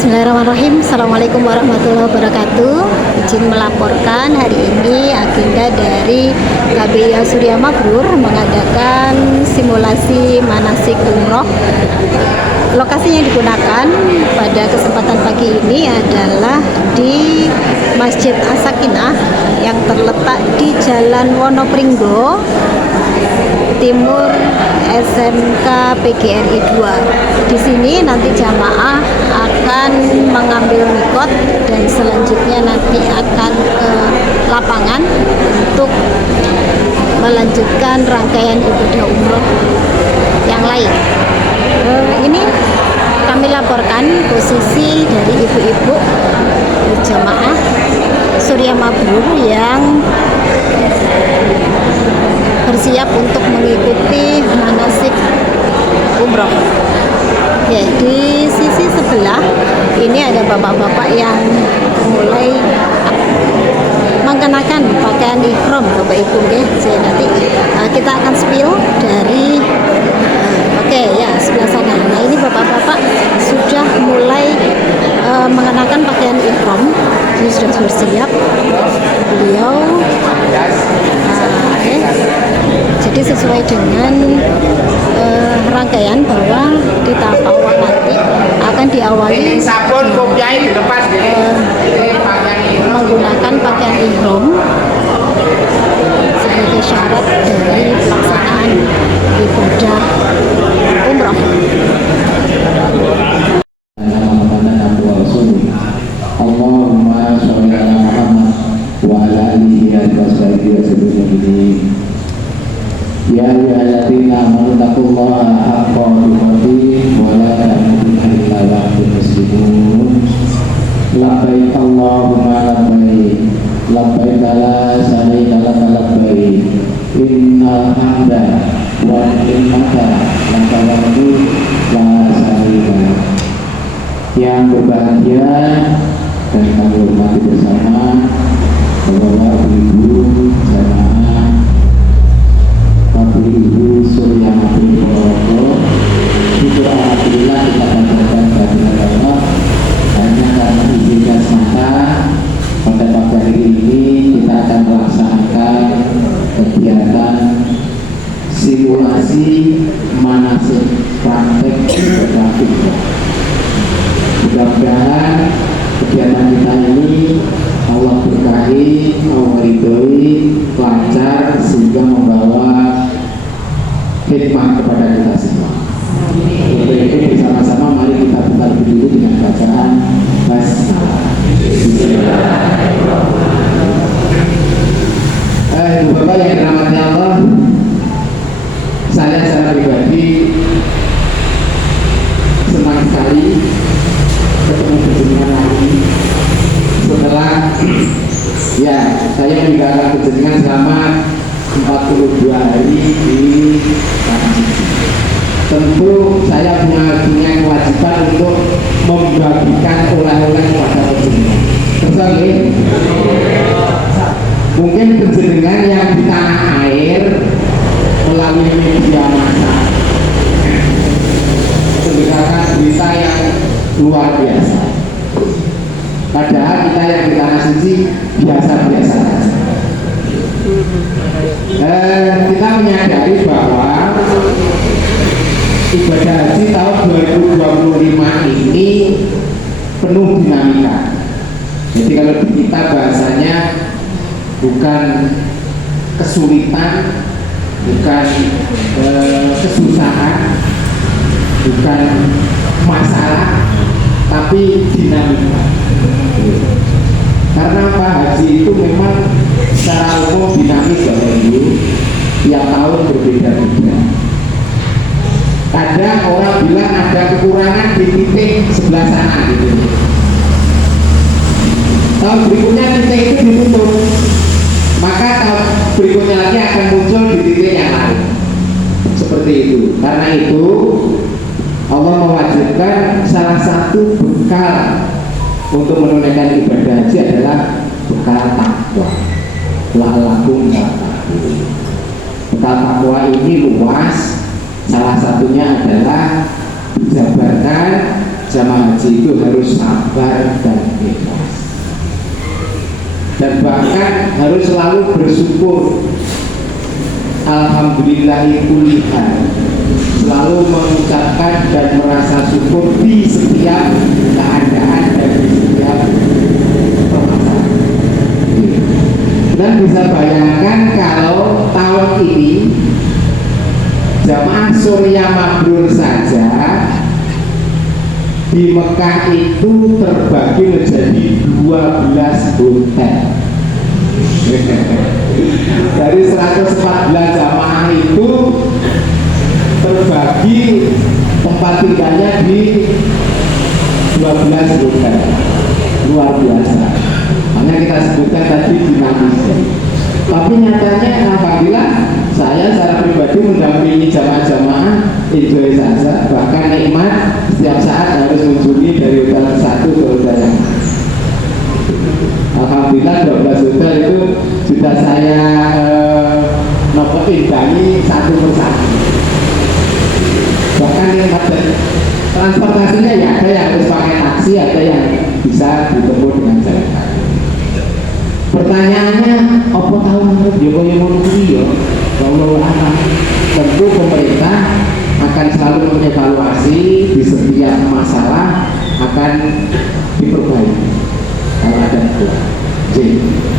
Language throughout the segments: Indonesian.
Bismillahirrahmanirrahim. Assalamualaikum warahmatullahi wabarakatuh. Izin melaporkan hari ini agenda dari KBIA Surya Mabrur mengadakan simulasi manasik umroh. Lokasi yang digunakan pada kesempatan pagi ini adalah di Masjid As-Sakinah yang terletak di Jalan Wonopringgo Timur SMK PGRI 2. Di sini nanti jamaah akan mengambil mikot dan selanjutnya nanti akan ke lapangan untuk melanjutkan rangkaian ibadah umroh yang lain. Ini kami laporkan posisi dari ibu-ibu jamaah Surya Mabrur yang bersiap untuk mengikuti manasik umroh. Ya, di sisi sebelah ini ada bapak-bapak yang mulai mengenakan pakaian ihram, Bapak Ibu. Jadi nanti kita akan spill dari ya sebelah sana. Nah, ini bapak-bapak sudah mulai mengenakan pakaian ihram. Ini sudah bersiap. Beliau jadi sesuai dengan rangkaian bahwa di tahap awal nanti akan diawali menggunakan pakaian ihram sebagai syarat dari pelaksanaan ibadah umroh. Allahumma sholli ala Muhammad wa ala alihi wa sahbihi ya ayyuhalladzina amanu taqullaha haqqa tuqatih wa la tamutunna illa wa antum muslimun. Labbaik Allahumma labbaik labbaik la syarika laka labbaik innal hamda wa ni'mata laka wal mulk la syarika lak. Yang berbahagia dan kami hormati bersama Bapak Ibu jamaah Ibu Surya Mabrur. Syukur alhamdulillah kita panjatkan kehadirat Allah hanya karena izinnya semata. Pada pagi hari ini kita akan melaksanakan kegiatan simulasi manasik praktek ibadah umroh. Mudah-mudahan kegiatan kita ini Allah berkahi, Allah ridhoi, lancar sehingga membawa hikmah kepada kita semua. Untuk itu bersama-sama mari kita buka dulu dengan bacaan basmalah. Ibu bapak yang dirahmati Allah, saya secara pribadi senang sekali ketemu dengan lagi setelah saya meninggalkan kejenengan selama 42 hari di Tanah. Tentu saya punya kewajiban untuk membagikan oleh-oleh kepada kejenengan. Terus mungkin kejenengan yang di tanah air melalui media massa mendengarkan berita yang luar biasa. Padahal kita yang di tanah suci biasa-biasa saja. Kita menyadari bahwa ibadah haji tahun 2025 ini penuh dinamika. Jadi kalau kita bahasanya bukan kesulitan, bukan kesusahan, bukan masalah, tapi dinamika. Karena apa? Haji itu memang secara umum dinamis, Bapak Ibu. Tiap tahun berbeda-beda. Kadang orang bilang ada kekurangan di titik sebelah sana gitu. Tahun berikutnya titik itu ditutup, maka tahun berikutnya lagi akan muncul di titik yang lain. Seperti itu. Karena itu Allah mewajibkan salah satu bekal untuk menunaikan ibadah haji adalah bekal takwa. La'allakum tattaqun. Bekal takwa ini luas. Salah satunya adalah dijabarkan jamaah haji itu harus sabar dan ikhlas, dan bahkan harus selalu bersyukur. Alhamdulillahi kulihan, selalu mengucapkan dan merasa syukur di setiap keadaan dan di setiap permasalahan. Dan bisa bayangkan kalau tahun ini jamaah Surya Mabrur saja di Mekah itu terbagi menjadi 12 hotel. Dari 114 jamaah itu terbagi tempat tinggalnya di 12 hotel. Luar biasa. Makanya kita sebutkan tadi dinamis. Tapi nyatanya alhamdulillah saya secara pribadi mendampingi jamaah-jamaah enjoy saja, bahkan nikmat setiap saat harus mengunjungi dari hotel satu ke hotel yang lain. Alhamdulillah 12 hotel itu sudah saya imbangi satu persatu. Bahkan nikmat transportasinya ya ada yang harus pakai taksi, ada yang bisa ditempuh dengan jalan kaki. Pertanyaannya, apa tahu menurut Joko yang ya? Kalau anak tentu pemerintah akan selalu mengevaluasi di setiap masalah akan diperbaiki kalau ada kurang.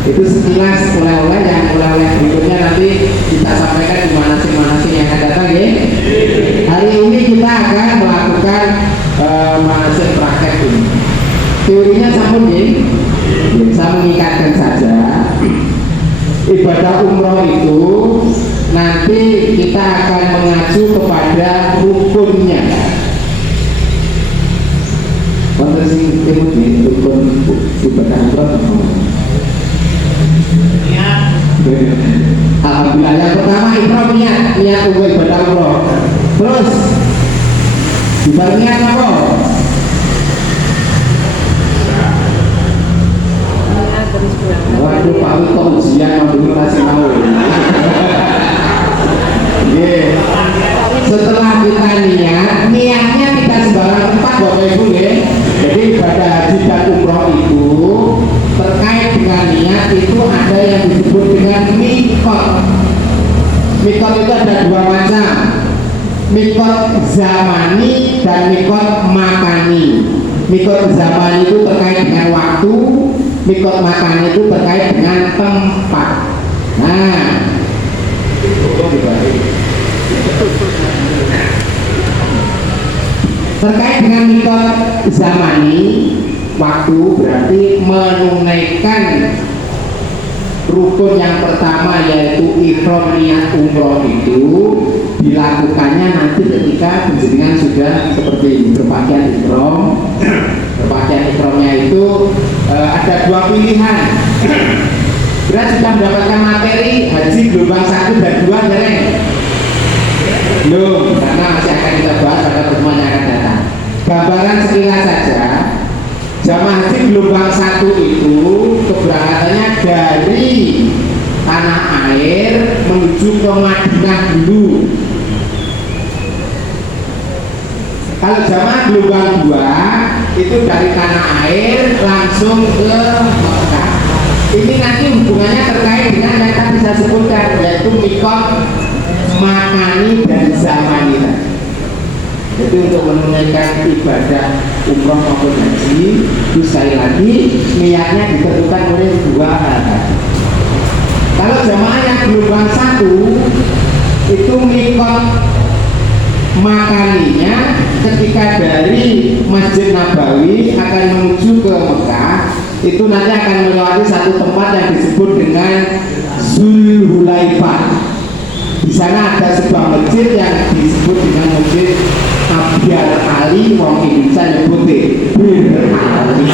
Itu sekilas oleh-oleh yang oleh-oleh berikutnya nanti kita sampaikan di manasik-manasik yang akan datang ya. Hari ini kita akan melakukan manasik praktek ini. Teorinya sampun ya. Saya mengingatkan saja, ibadah umroh itu nanti kita akan mengacu kepada rukunnya. Konteksi ini rukun ibadah umroh. Alhamdulillah, yang pertama ihram niat untuk ibadah umroh. Terus dibalik niat apa? Waduh, Pak Wito ujian mau dulu kasih tahu. Setelah kita niatnya kita sembarang tempat Bapak Ibu ya. Jadi ibadah haji dan umroh itu terkait dengan niat itu ada yang disebut dengan mikot. Mikot itu ada dua macam, mikot zamani dan mikot makani. Mikot zamani itu terkait dengan waktu, mikot makani itu terkait dengan tempat. Nah, terkait dengan mikot zamani, waktu berarti menunaikan rukun yang pertama yaitu ihram niat umroh itu dilakukannya nanti ketika penjenengan sudah seperti ini, berpakaian ihram. Berpakaian ihramnya itu ada dua pilihan. Kita sudah mendapatkan materi haji gelombang 1 dan 2 jarang? Belum, karena masih akan kita bahas pada pertemuan yang akan datang. Gambaran sekilas saja, jamaah haji gelombang 1 itu keberangkatannya dari tanah air menuju ke Madinah dulu. Kalau jamaah gelombang 2 itu dari tanah air langsung ke Mekah. Ini nanti hubungannya terkait dengan yang tadi saya sebutkan, yaitu mikot makani dan zamani. Jadi untuk menunaikan ibadah umroh maupun haji itu sekali lagi niatnya ditentukan oleh dua hal. Kalau jamaah yang gelombang 1 itu mikot makaninya ketika dari Masjid Nabawi akan menuju ke Mekah, itu nanti akan melewati satu tempat yang disebut dengan Zulhulaifah. Di sana ada sebuah masjid yang disebut dengan Masjid Abyar Ali, wong Indonesia nyebutnya Bir Ali.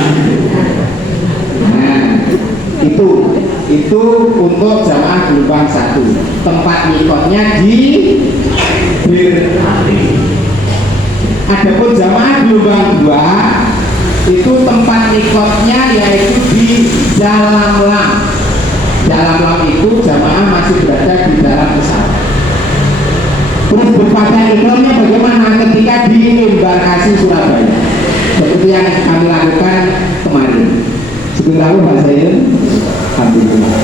Nah, itu untuk jamaah gelombang 1. Tempat mikotnya di Bir Ali. Adapun jamaah gelombang 2 itu tempat mikotnya yaitu di Jalamlam. Jalamlam itu jamaah masih berada di dalam pesawat. Terus berpakaian ihramnya bagaimana ketika di embarkasi Surabaya? seperti yang kami lakukan kemarin. Sebentar Pak saya. Alhamdulillah.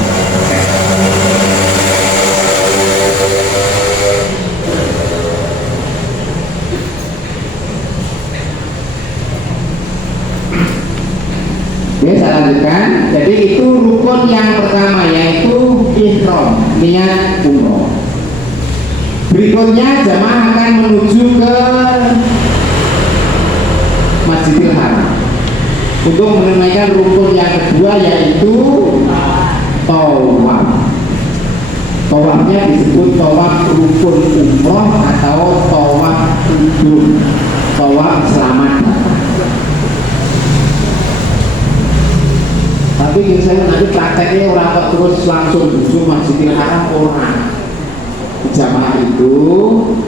Oke, saya lanjutkan. Jadi itu rukun yang pertama, yaitu ihram, niat umroh. Berikutnya jamaah akan menuju ke Masjidil Haram untuk menunaikan rukun yang kedua, yaitu tawaf. Tawafnya disebut tawaf rukun umroh atau tawaf kudum, tawaf selamat datang. Tapi saya nanti prakteknya orang kok terus langsung menuju Masjidil Haram, orang jamaah itu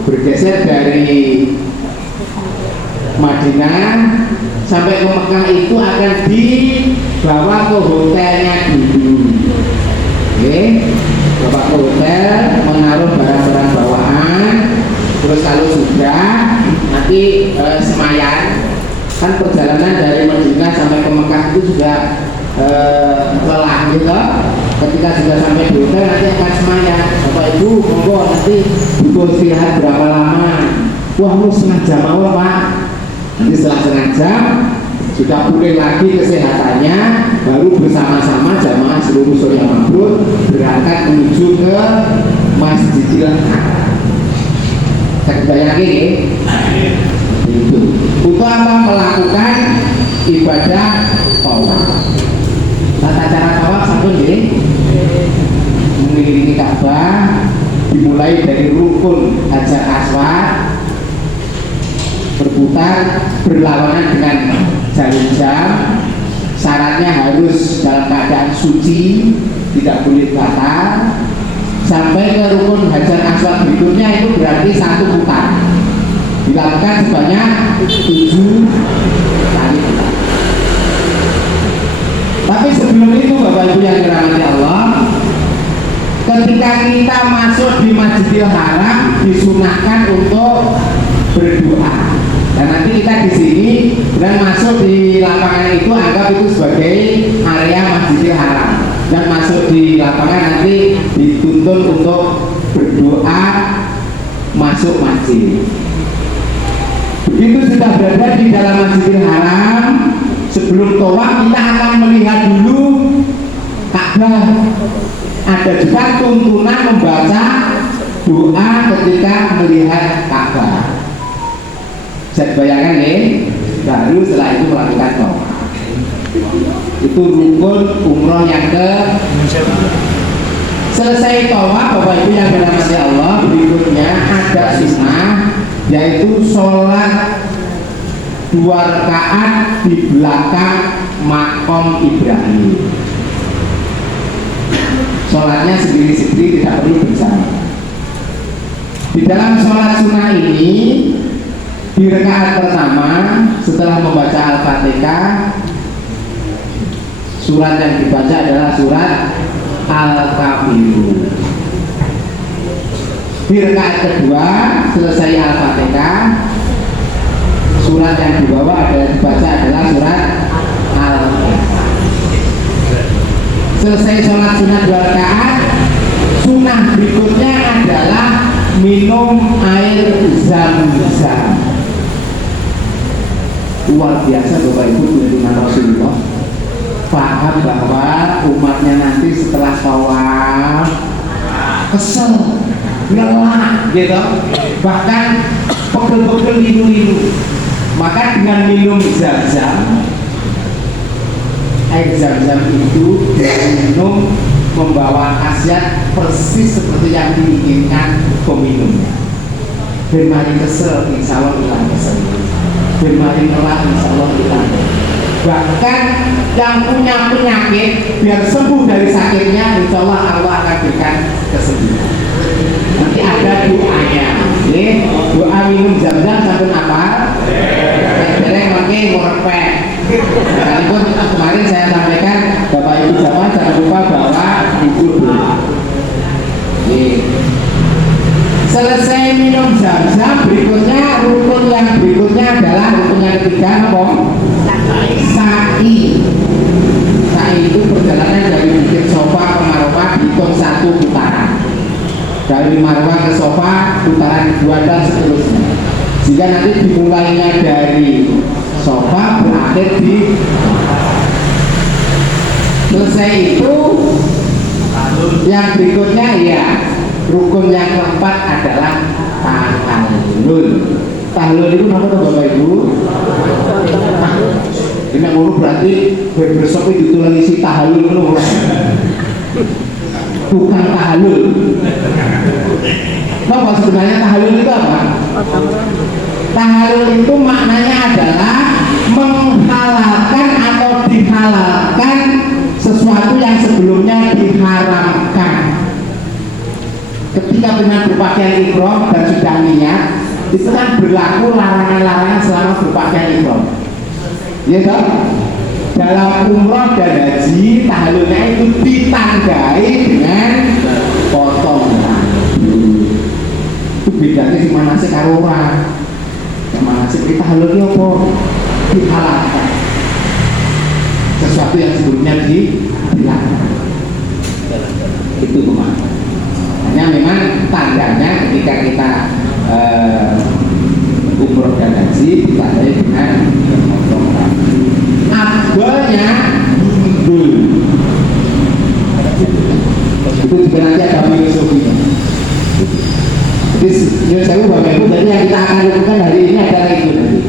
bergeser dari Madinah sampai ke Mekah itu akan dibawa ke hotelnya dulu. Oke, bawa ke hotel, menaruh barang-barang bawaan, terus kalau sudah nanti semayan. Kan perjalanan dari Madinah sampai ke Mekah itu sudah lelah gitu. Ketika sudah sampai di hotel nanti akan semayang. Bapak Ibu monggo nanti butuh istirahat berapa lama? Wah, mau setengah jam awal Pak. Nanti setelah setengah jam sudah pulih lagi kesehatannya, baru bersama-sama jamaah seluruh Surya Mabrur berangkat menuju ke Masjidil Haram. Saya bayangin ya. Itu untuk apa? Melakukan ibadah tawaf. Tata cara tawaf sampun nggih. Mengelilingi Ka'bah, dimulai dari rukun Hajar Aswad, berputar berlawanan dengan jarum jam. Syaratnya harus dalam keadaan suci, tidak boleh batal. Sampai ke rukun Hajar Aswad berikutnya itu berarti satu putar. Dilakukan sebanyak 7 kali putar. Tapi sebelum itu Bapak Ibu yang dirahmati Allah, ketika kita masuk di Masjidil Haram disunahkan untuk berdoa. Dan nanti kita di sini dan masuk di lapangan itu anggap itu sebagai area Masjidil Haram. Dan masuk di lapangan nanti dituntun untuk berdoa masuk masjid. Begitu sudah berada di dalam Masjidil Haram, sebelum tawaf kita akan melihat dulu Ka'bah. Ada juga tuntunan membaca doa ketika melihat Ka'bah. Saya bayangkan ya, baru setelah itu melakukan tawaf. Itu rukun umroh yang ke. Selesai tawaf Bapak Ibu yang dirahmati Allah, berikutnya ada sunnah, yaitu sholat 2 rakaat di belakang makom Ibrahim. Sholatnya sendiri-sendiri, tidak perlu bersama. Di dalam sholat sunnah ini, di rakaat pertama setelah membaca Al-Fatihah, surat yang dibaca adalah surat Al-Kafirun. Di rakaat kedua selesai Al-Fatihah, surat yang dibaca adalah surat Al-Fatihah. Selesai sholat sunnah 2 rakaat, sunnah berikutnya adalah minum air zam-zam. Luar biasa Bapak Ibu dengan Rasulullah, paham bahwa umatnya nanti setelah tawaf kesel, lelah gitu, bahkan pegel-pegel liru-liru. Maka dengan minum zam-zam, air zam-zam itu diminum membawa khasiat persis seperti yang diinginkan peminumnya. Bermari kesel, insya Allah hilang kesel. Bermari lelah, insya Allah hilang. Bahkan yang punya penyakit biar sembuh dari sakitnya, insya Allah Allah akan berikan kesembuhan. Nanti ada doanya. Doa minum zam-zam sampai apa? Dereng pakai ngorpek. Sekalipun kemarin saya sampaikan Bapak Ibu jamaah jangan lupa bawa buku dulu. Selesai minum zam-zam, berikutnya rukun yang berikutnya adalah rukun yang ketiga, apa? sehingga nanti dimulainya dari sofa berakhir di selesai itu yang berikutnya ya rukun yang keempat adalah tahallul. Tahallul itu apa tuh Bapak Ibu? Ini ngono berarti besok itu tulang isi tahallul ngono. Bukan tahallul. Bapak sebenarnya tahallul itu apa? Tahallul itu maknanya adalah menghalalkan atau dihalalkan sesuatu yang sebelumnya diharamkan. Ketika dengan berpakaian ihram dan sudah niat, itu kan berlaku larangan-larangan selama berpakaian ihram. Ya toh? Dalam umroh dan haji tahallulnya itu ditandai dengan potong rambut. Itu bedanya di manasik karo ora. Yang manasik kita tahallul apa? Dihalalkan sesuatu yang sebelumnya dilarang. Itu kemana? Hanya memang tandanya ketika kita umroh dan haji ditandai dengan potong rambut. Abdulnya dulu itu juga nanti ada filosofinya. Jadi saya Bapak Ibu, jadi yang kita akan lakukan hari ini adalah itu nanti.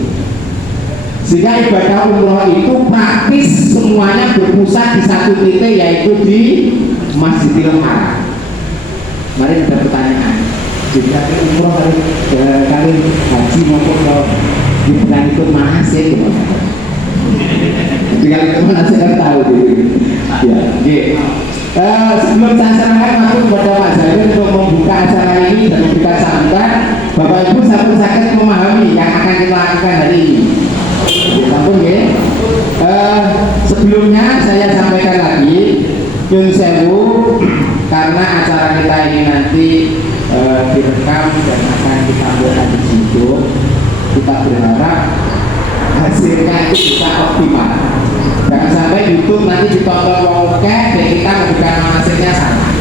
Sehingga ibadah umroh itu praktis semuanya berpusat di satu titik, yaitu di Masjidil Haram. Mari ada pertanyaan. Jadi kali umroh kali haji maupun kalau di bulan ikut mana sih? Jika itu masih kan tahu gitu. Ya, oke. Sebelum saya serahkan aku kepada Pak Zaidun untuk membuka acara ini dan memberikan sambutan, Bapak Ibu satu-satu memahami yang akan kita lakukan hari ini. Ampun ya. Sebelumnya saya sampaikan lagi, Nyun Sewu, karena acara kita ini nanti direkam dan akan kita buat di situ, kita berharap hasilnya itu bisa optimal. Jangan sampai YouTube nanti ditonton oke dan kita memberikan hasilnya sama.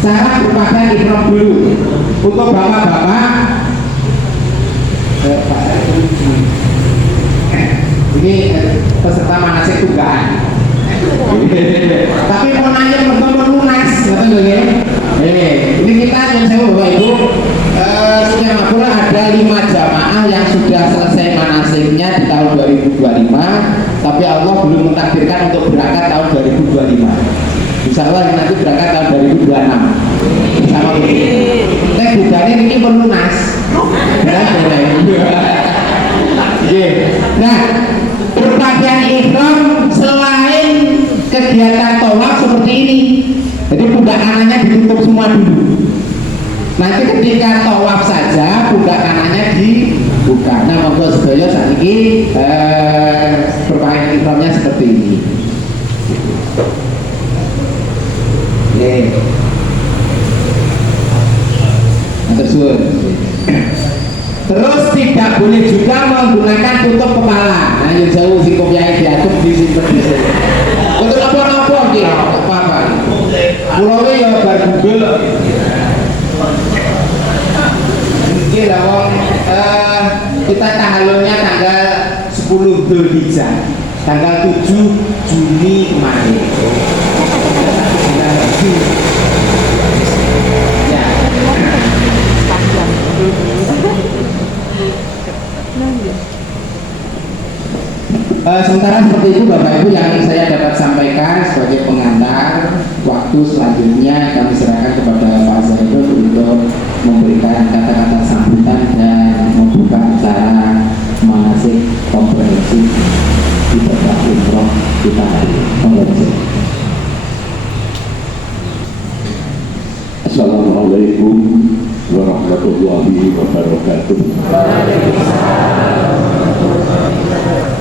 Cara berpakaian ihram dulu untuk bapak-bapak. Ini peserta manasik tunggaan. Tapi mau nanya betul-betul lunas, betul ya? Ini kita yang saya Bapak Ibu. Sudah makmur ada 5 jamaah yang sudah selesai manasiknya di tahun 2025, tapi Allah belum mentakdirkan untuk berangkat tahun 2025. Insya Allah nanti berangkat tahun 2026 sama begitu. Nek budane ini pelunas. Nah, berpakaian ihram selain kegiatan tawaf seperti ini, jadi pundak kanannya ditutup semua dulu. Nanti ketika tawaf saja pundak kanannya dibuka. Nah, monggo sedaya saiki berpakaian ihramnya seperti ini. Terus tidak boleh juga menggunakan tutup kepala. Nah, yang jauh si kopiah diatur disimpan di sini. Untuk apa-apa gitu, apa-apa. Mulai ya bar Google. Mungkin dong, kita tahallulnya tanggal 10 Dzulhijjah, tanggal 7 Juni kemarin. Ya. Sementara seperti itu Bapak Ibu yang saya dapat sampaikan sebagai pengantar. Waktu selanjutnya kami serahkan kepada Pak Zaidun untuk memberikan kata-kata sambutan dan membuka acara manasik komprehensif ibadah umroh kita hari ini. Assalamualaikum warahmatullahi wabarakatuh.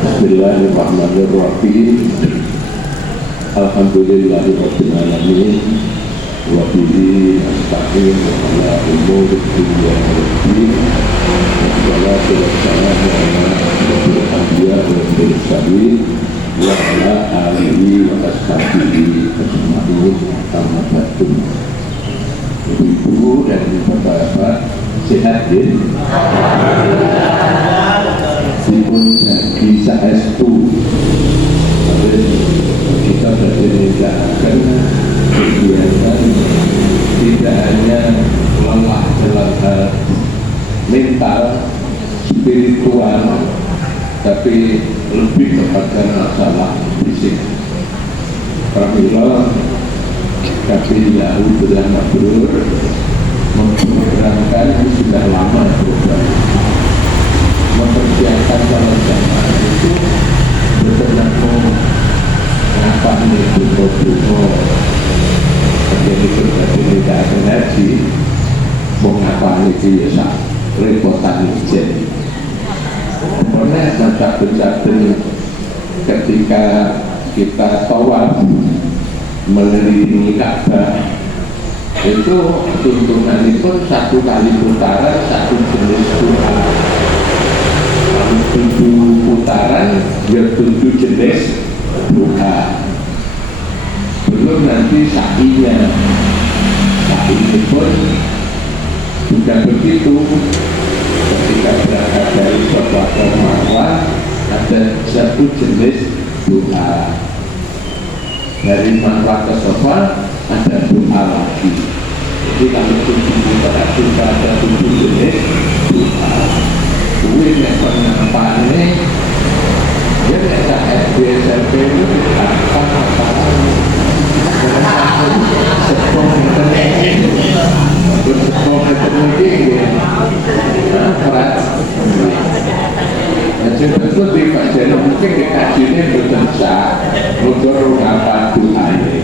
Bismillahirrahmanirrahim. Alhamdulillahirabbil alamin. Wa bihi nasta'in ala umuri dunya waddin. Wassalatu wassalamu ala asyrofil anbiya'i wal mursalin wa ala alihi wa ashabihi ajma'in. Amma ba'du. ibu dan bapak-bapak sehat ya. Meskipun jadi saestu, tapi kita bertindakan kegiatan tidak hanya lelah dalam hal mental, spiritual, tapi lebih kepada masalah fisik. Pramila kami Yahud dan Mabrur memprogramkan sudah lama program mempersiapkan calon jamaah itu benar-benar mengapa ini bungo-bungo terjadi berbagai tidak ada haji mengapa ini biasa repotan izin karena macam-macam ketika kita tawaf mengelilingi Ka'bah itu tuntunan itu satu kali putaran satu jenis doa. Kalau 7 putaran ya 7 jenis doa. Belum nanti sa'inya. Sa'i pun juga begitu. Ketika berangkat dari Safa ke Marwah ada satu jenis doa. Dari Marwah ke Safa ada doa lagi. Jadi kalau 7 putaran juga ada 7 jenis doa. Kuwi nek penyampane ya nek sak SD SMP itu apa sepuluh di kajian mungkin dikajinya berbeda untuk apa doanya.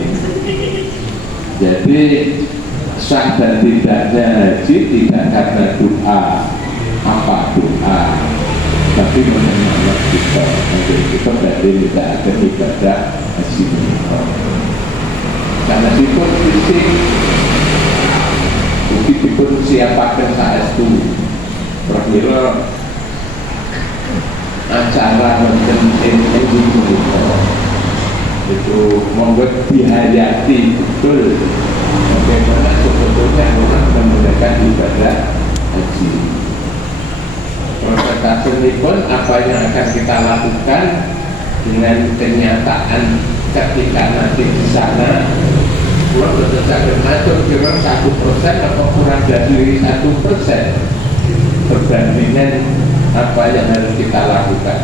Jadi sah dan tidaknya haji tidak karena doa apa doa, tapi mengenai kita berarti tidak ada ibadah haji karena sipun fisik meskipun siapakan saestu pramila acara mungkin itu membuat dihayati betul bagaimana sebetulnya orang menggunakan ibadah haji. Presentasi ini pun apa yang akan kita lakukan dengan kenyataan ketika nanti di sana kalau berdasarkan masuk kira 1% atau kurang dari 1% perbandingan apa yang harus kita lakukan.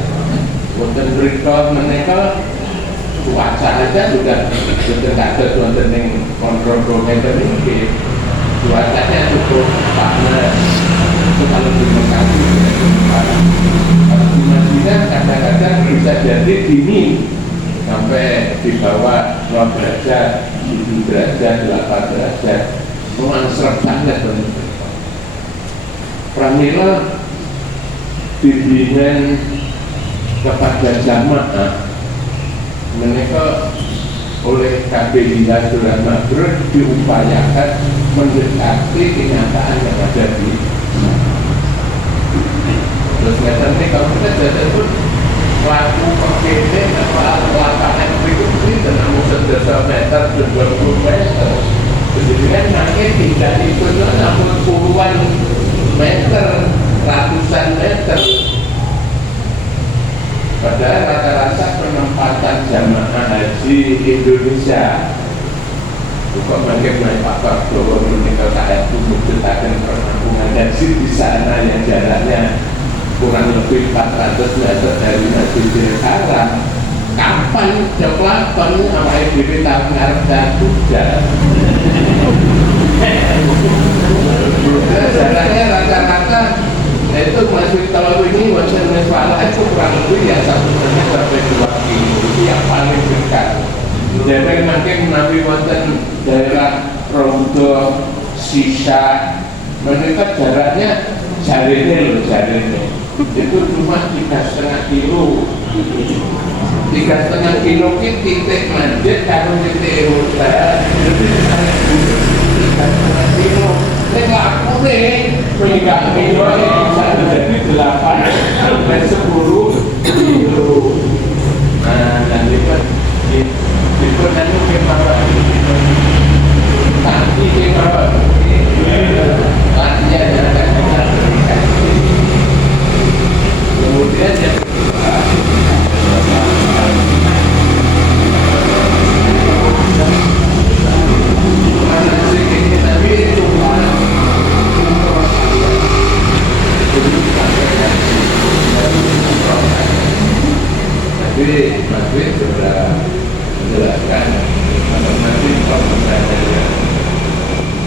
Untuk mereka cuaca aja sudah ada yang kontrol-kontrol ini cuacanya cukup panas. Itu kalau di Mekah kalau di Madinah kadang-kadang bisa jadi dingin sampai di bawah 2 derajat, 7 derajat, 8 derajat memang serem banget pramila bimbingan kepada jamaah mereka oleh KPI Surat Mabrur diupayakan mendekati kenyataan yang ada di terus ini kalau kita jadi pun pelaku pengkini lapangan berikut ini dan namun 1 meter 20 meter jadi kan makin tidak itu namun puluhan meter ratusan meter padahal rata-rata penempatan jamaah haji Indonesia bukan mungkin Pak Prabowo menikah saat itu menciptakan perkampungan haji di sana yang jaraknya kurang lebih 400 meter dari Masjidil Haram. Kapan jawabkan sama EBB tahun ngarep dan hujan jaraknya rata-rata itu Masjid Nabawi ini wajah Meswala itu kurang lebih ya 1 meter sampai 2 kilo itu yang paling dekat. Jadi mungkin Nabi wonten daerah Rondo Sisa mendekat jaraknya jarinnya itu cuma 3,5 kilo 3,5 kilo ini titik manjat kalau titik hutan jadi 3,5 kilo ini laku nih peningkat kilo bisa menjadi 8 sampai 10 kilo nah dan itu nanti gimana nanti gimana Tapi masih sudah menjelaskan nanti pertanyaannya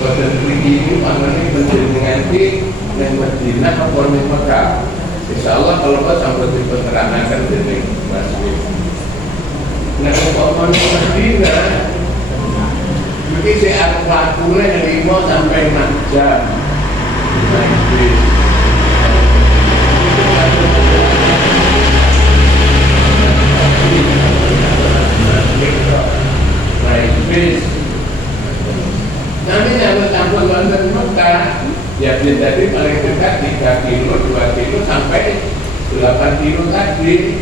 pada ini maknanya penjenengan di Madinah atau di Mekah. Insya Allah kalau kau sampai di penerangan dari masjid. Nah kalau di Madinah mungkin saya lakukan 5 sampai 6 jam. Nanti kalau campur London Mekah ya jadi paling dekat 3 kilo, 2 kilo sampai 8 kilo tadi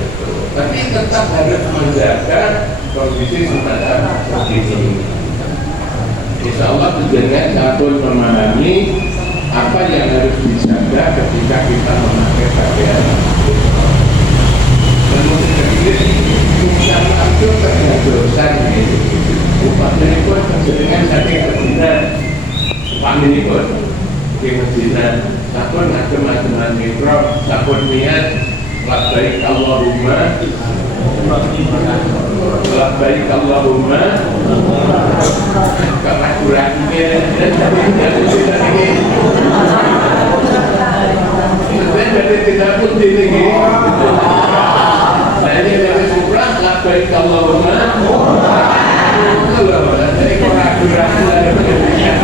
gitu. Tapi tetap harus menjaga kondisi semacam ini. Insya Allah tujuannya satu memahami apa yang harus dijaga ketika kita memakai pakaian. Kemudian kita langsung tergadosan gitu. Upahnya pun dengan saking Medina, upahnya pun di Medina, sapun macam-macam mikro, sapun niat, labbaik Allahumma, labbaik Allahumma, kemajurannya dan tadi dari tidak pun ini. Nah ini dari surah labbaik Allahumma. Jadi keraguan dari pendidikan.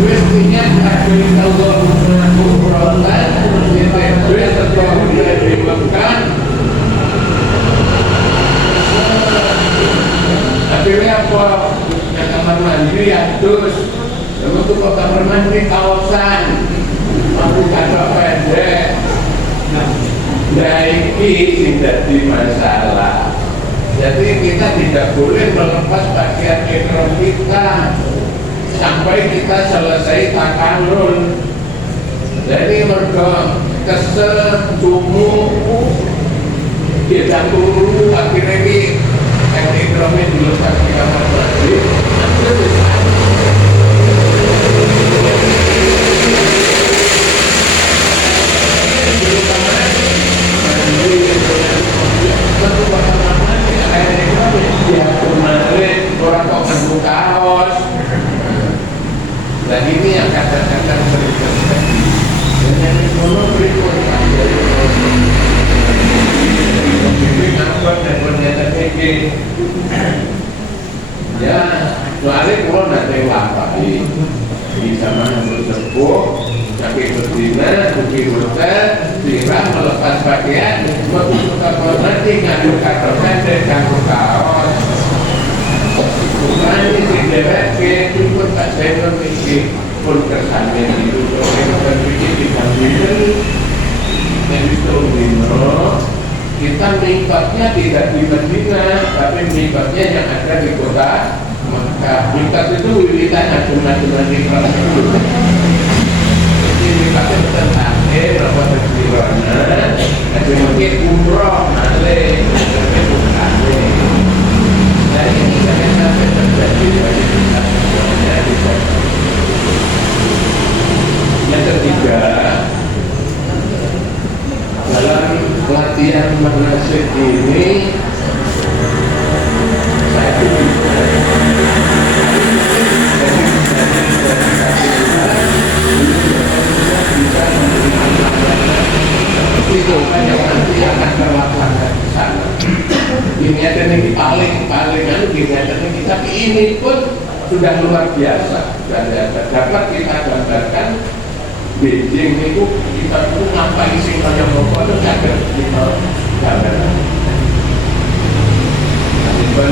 Mestinya labbaik Allahumma umratan, itu setelah dari Mekah. Akhirnya apa? Yang kamar mandi ya terus. Untuk kamar mandi kawasan, aku kata pendek. Nah ini tidak di masalah. Jadi kita tidak boleh melepas pakaian ihram kita sampai kita selesai takarun. Jadi mereka kesel, cumuh, dia tunggu akhirnya ini yang ihramnya dilepas di kamar mandi. Orang kok nganggu kaos. Dan ini yang kadang-kadang sering terjadi. Dan yang dulu berikut ini ngambek dan ternyata ini. Ya, soalnya kalau nanti lapai di zaman yang tersebut, sakit berzina, bukti hotel, siram melepas pakaian, begitu kapal nanti ngadu kapal pendek, ngadu kaos. Nanti si dewek pun tak saya memiliki pun kesannya itu orang berpikir di kampung jadi Tolino kita mikotnya tidak di Medina tapi mikotnya yang ada di kota Mekah. Mikot itu wilayah macam-macam di kota itu. Jadi mikotnya tentang berapa terkirana ada mungkin umroh nale nah ini jangan sampai terjadi bagi kita dari yang ketiga dalam pelatihan manasik ini saya itu yang nanti akan terlaksana di sana. Ini ada yang paling gini ada yang tapi ini pun sudah luar biasa. Dapat kita gambarkan Beijing itu kita tuh ngapain sih banyak motor itu ada kita gambarkan. Tapi pun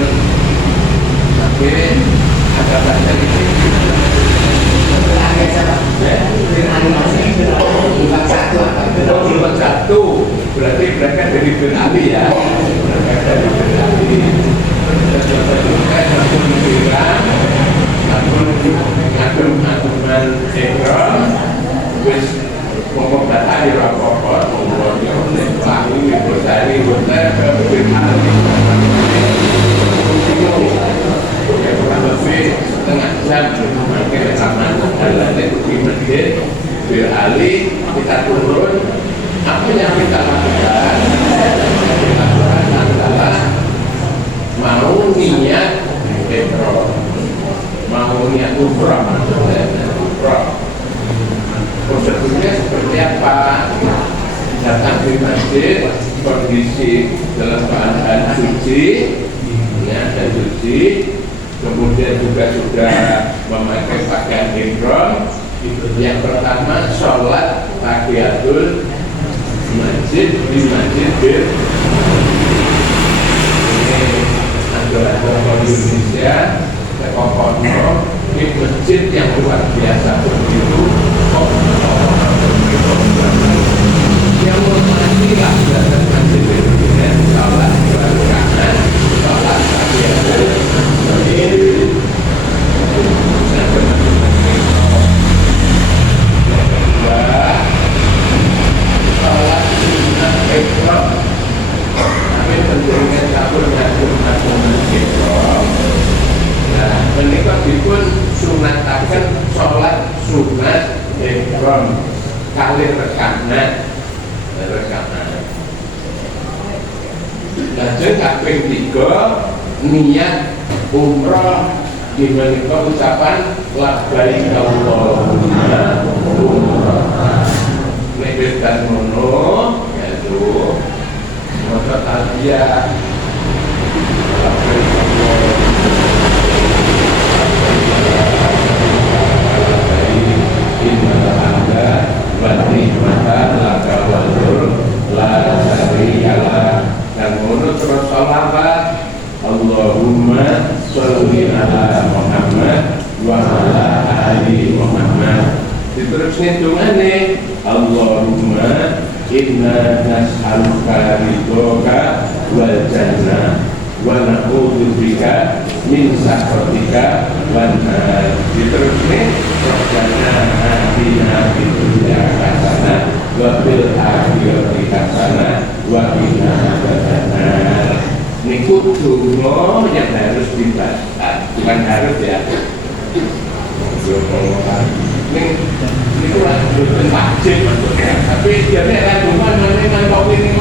ada bahasa ini. Bulan satu berarti mereka dari Berali ya. Mereka dari Berali. Ngagem-ngageman ekran wis pokok data di rapor pokoknya lagi Bosari hotel ke Berali. Kurang lebih setengah jam pakai rekaman jalan di masjid Berali kita turun Apa yang kita lakukan? Kita lakukan adalah mau niat ihram, mau niat umrah, maksudnya umrah. Prosedurnya seperti apa? Datang di masjid, kondisi dalam keadaan suci, ya, dan suci. Kemudian juga sudah memakai pakaian ihram. Yang pertama, sholat tahiyatul masjid di Masjid Bir. Ini adalah Indonesia, Kokono, di masjid yang luar biasa begitu. Yang menghormatilah datang masjid dengan sholat berkanan, sholat tahiyatul masjid. Sholat sunnah ihram, kami tentunya tabur ngatur ihram. Nah, menikah dipun sunataken sholat sunat ihram kali rekanan. Lajeng kaping 3 niat umrah di menika ucapan labbaik Allahumma umrah. Nek dan mono yaitu maca talbiyah labbaik dan menurut Rasulullah Allahumma sholli ala Muhammad wa ala ali Muhammad. Diterusnya dungane Allahumma inna nas'aluka ridhoka wal jannah wa na'udzubika min sakhatika wan nar. Diterusnya Rabbana atina fid dunya hasanah wa fil akhirati hasanah wa qina adzabannar. Niku donga yang harus dibaca, bukan harus ya. Niku lah bukan wajib maksudnya, tapi dia nek donga nang kok ini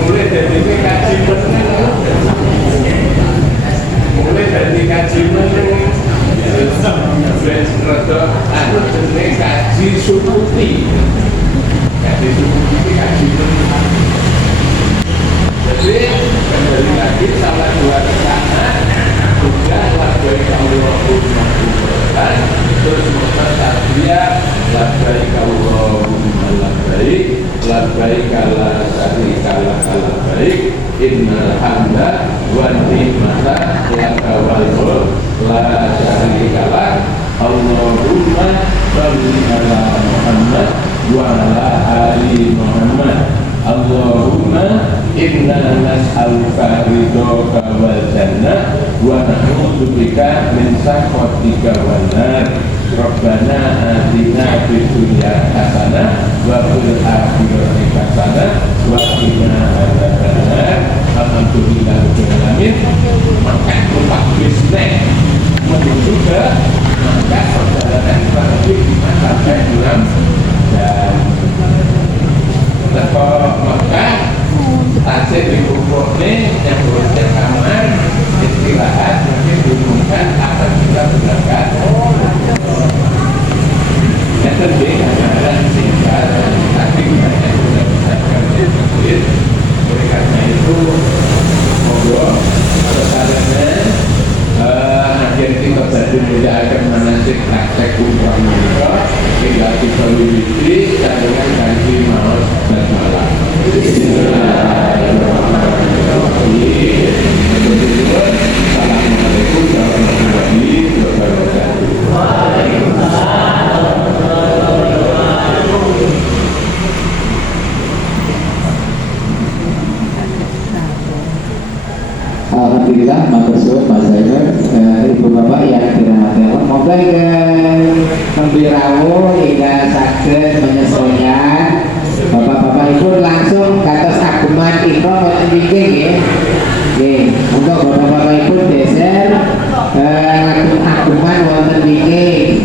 mulai dari kaji meneng, mulai dari kaji meneng, aku jenis kaji sukuti, kaji meneng. Jadi kembali lagi salah 2 rakaat, sudah labbaik Allahumma umrah, terus maca talbiyah labbaik Allahumma labbaik, labbaik la syarika lak labbaik, innal hamda wan ni'mata laka wal mulk la syarika lak. Allahumma sholli ala Muhammad wa ala ali Muhammad. Allahumma inna nas'aluka ridhoka wal jannah wa na'udzubika min sakhatika wan nar. Rabbana atina fid dunya hasanah wa fil akhirati hasanah wa qina adzabannar. Alhamdulillahirabbil alamin. Maka tempat bisnis juga maka perjalanan bagi masa dalam dan lepas Mekah tasik di kumpulnya yang berusia kamar istirahat mungkin diumumkan akan kita berangkat. Yang penting adalah singkat tapi banyak sudah besarkan masjid. Oleh karena itu monggo kepadanya akhir kita jadi mudah akan menasik praktek umrah mereka tinggal kita lulisi dengan ganti maus dan malam. Assalamualaikum warahmatullahi wabarakatuh. Alhamdulillah, matur Mas Zainur, ibu bapak yang dirahmati Allah. Moga pembirawo hingga saged menyesuaikan bapak-bapak ibu langsung kados ageman ikro wonten nggih nggih. Nggih, untuk bapak-bapak ibu geser ageman wonten nggih.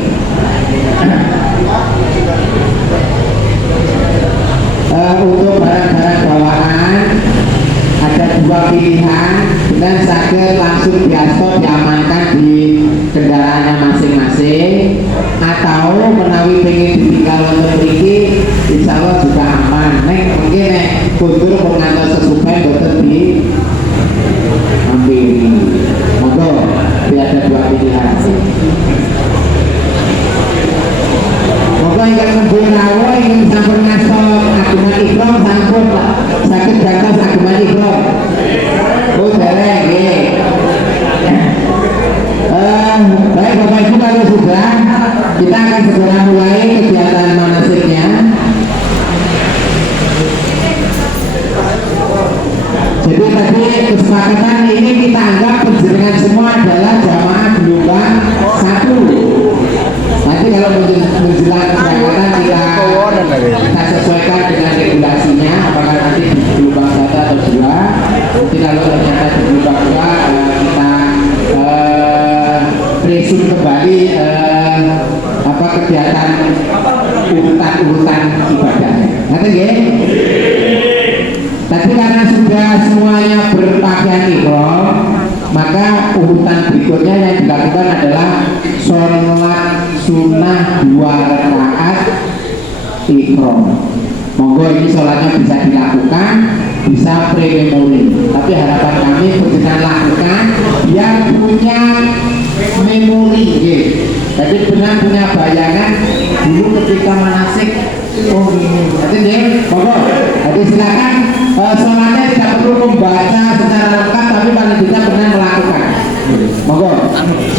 saged langsung diasto diamankan di kendaraannya masing-masing, atau menawi pengen ditinggal wonten mriki insya Allah juga aman. Mungkin kundur mengantos sesuai boten di hampiri. Monggo, ada dua pilihan. Monggo ingkang nembe rawuh ingkang sampun ngasto agungan ikram sampun saged gantos agungan ikram. Oh dereng nggih. Baik Bapak Ibu, kalau sudah kita akan segera mulai kegiatan manasiknya. Jadi tadi kesepakatan ini kita anggap penjenengan semua adalah jamaah gelombang 1. Nanti kalau menjelang keberangkatan kita sesuaikan dengan regulasinya, apakah nanti di gelombang 1 atau 2. Nanti kalau ternyata di gelombang 2 kita resume kembali kegiatan urutan ibadahnya. Nanti nggih. Tapi karena sudah semuanya berpakaian ihram, maka urutan berikutnya yang dilakukan adalah sholat sunnah 2 rakaat ihram. Monggo ini sholatnya bisa dilakukan, bisa pre-memori. Tapi harapan kami berkenan lakukan yang punya memori, jadi benar punya bayangan dulu ketika manasik. Oh ini, nanti deh, monggo. Jadi silakan sholatnya tidak perlu membaca secara lengkap, tapi paling tidak benar melakukan. Monggo,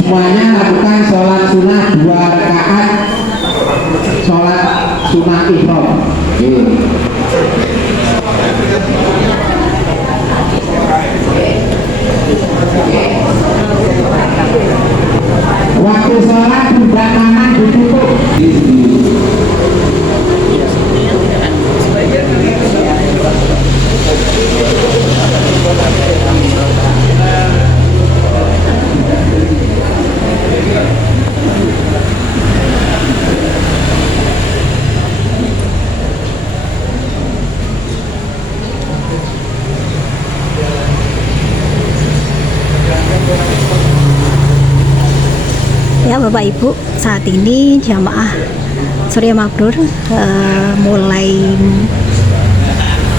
semuanya lakukan sholat sunnah 2 rakaat, sholat sunnah ihram. Waktu sholat tidak tangan ditutup. Ya Bapak Ibu, saat ini jamaah Surya Mabrur mulai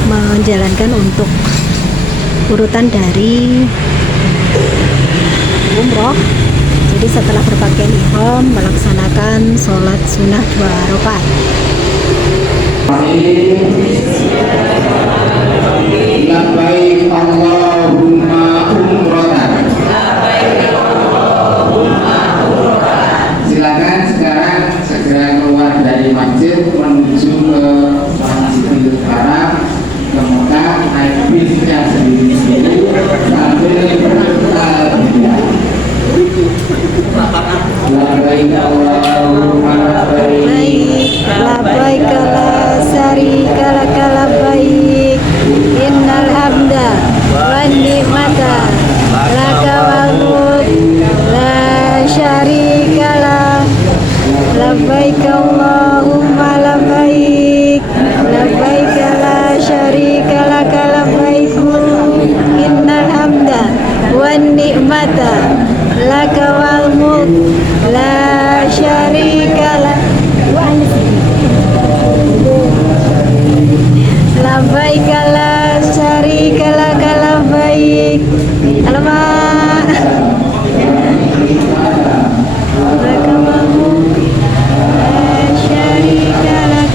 menjalankan untuk urutan dari umroh. Jadi setelah berpakaian ihram melaksanakan sholat sunnah 2 rakaat. Labbaik Allahumma umratan. Silakan sekarang segera keluar dari masjid menuju ke Masjidil Haram, ke Mekah, naik bisnya sendiri-sendiri sambil bertalbiyah. Labbaik Allahumma labbaik, labbaik la syarika lak labbaik, innal hamda wan ni'mata laka wal mulk la syarika lak. Labbaik Allahumma labbaik, labbaik la syarika lak labbaik, innal hamda wan ni'mata laka wal mulk la syarika lak. Labbaik la syarika lak labbaik. Alamak. Laka wal mulk la syarika lak.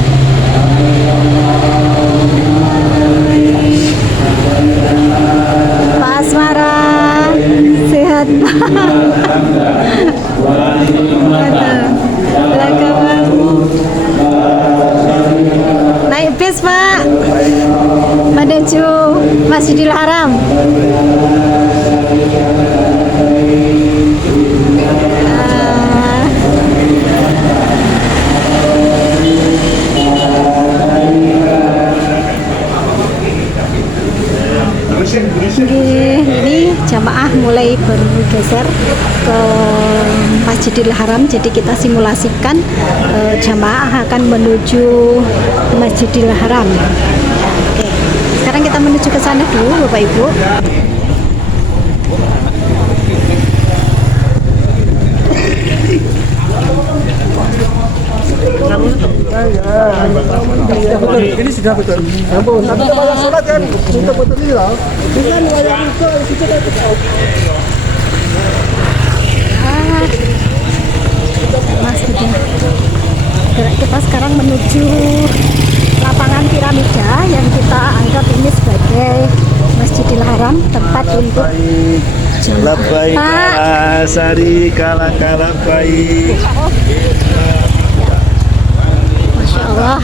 Pak Asmara sehat Pak. Laka wal mulk. Naik bis Pak menuju Masjidil Haram. Ini jamaah mulai bergeser ke Masjidil Haram. Jadi kita simulasikan jamaah akan menuju Masjidil Haram. Oke, sekarang kita menuju ke sana dulu Bapak Ibu. Ini sudah betul. Ampun, nanti kalau sholat kan untuk betul ini loh. Bukan wayang itu situ kan. Masjidnya. Kita sekarang menuju lapangan piramida yang kita anggap ini sebagai Masjidil Haram, tempat untuk Labbaik Pak. syarika lak labbaik. Masya Allah.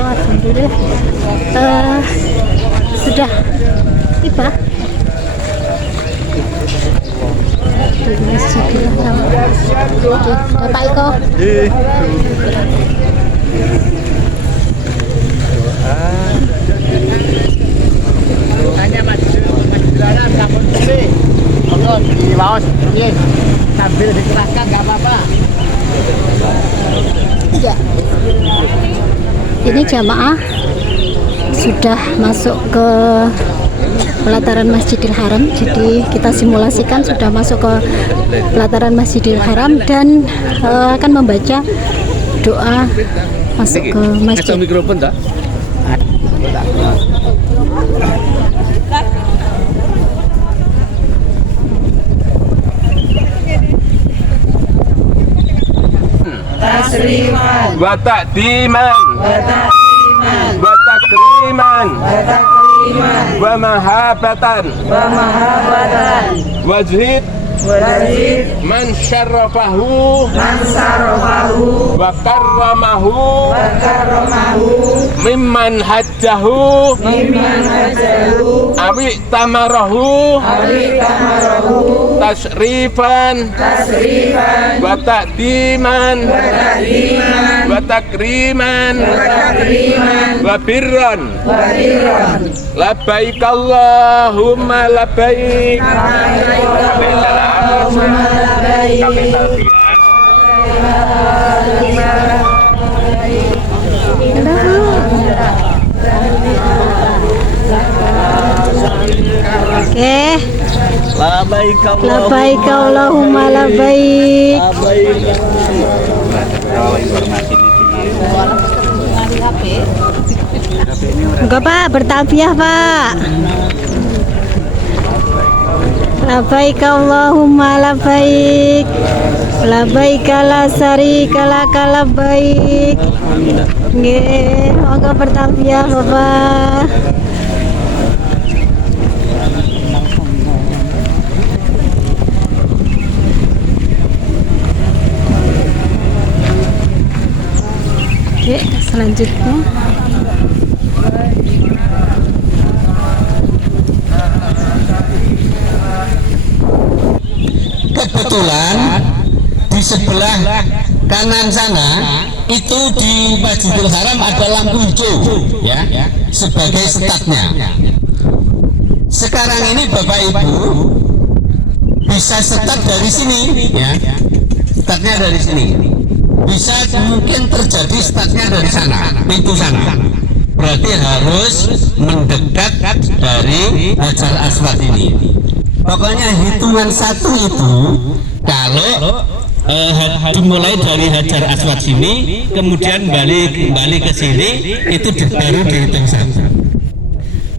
Alhamdulillah. Sudah tiba di Masjidil Haram. Oke, Bapak Iko. Tanya Masjidil Haram sampun pilih. Monggo di waos piye? Sambil dikerahkan enggak apa-apa. Ya. Ini jamaah sudah masuk ke pelataran Masjidil Haram. Jadi kita simulasikan sudah masuk ke pelataran Masjidil Haram dan akan membaca doa masuk ke masjid. Mikrofon tak? wa ta'diman wa takriman wa mahabatan wajhid man syarrafahu wa karramahu mimman hajjahu awi tamarahu tasrifan wa ta'diman wa takriman wa birran labbaik Allahumma labbaik. Oke. Labbaik Labbaik Allahumma labbaik. Enggak Pak, bertabiah Pak. Labbaik Allahumma labbaik. Labbaik la syarika lak labbaik. Nggih, monggo bertabiah Bapak. Oke, selanjutnya kebetulan di sebelah kanan sana itu di Masjidil Haram ada lampu hijau ya sebagai statnya. Sekarang ini Bapak Ibu bisa setat dari sini ya, statnya dari sini. Bisa mungkin terjadi statnya dari sana, pintu sana. Berarti harus mendekat dari Hajar Aswad ini. Pokoknya hitungan satu itu kalau dimulai dari Hajar Aswad sini, kemudian balik ke sini, itu baru dihitung satu.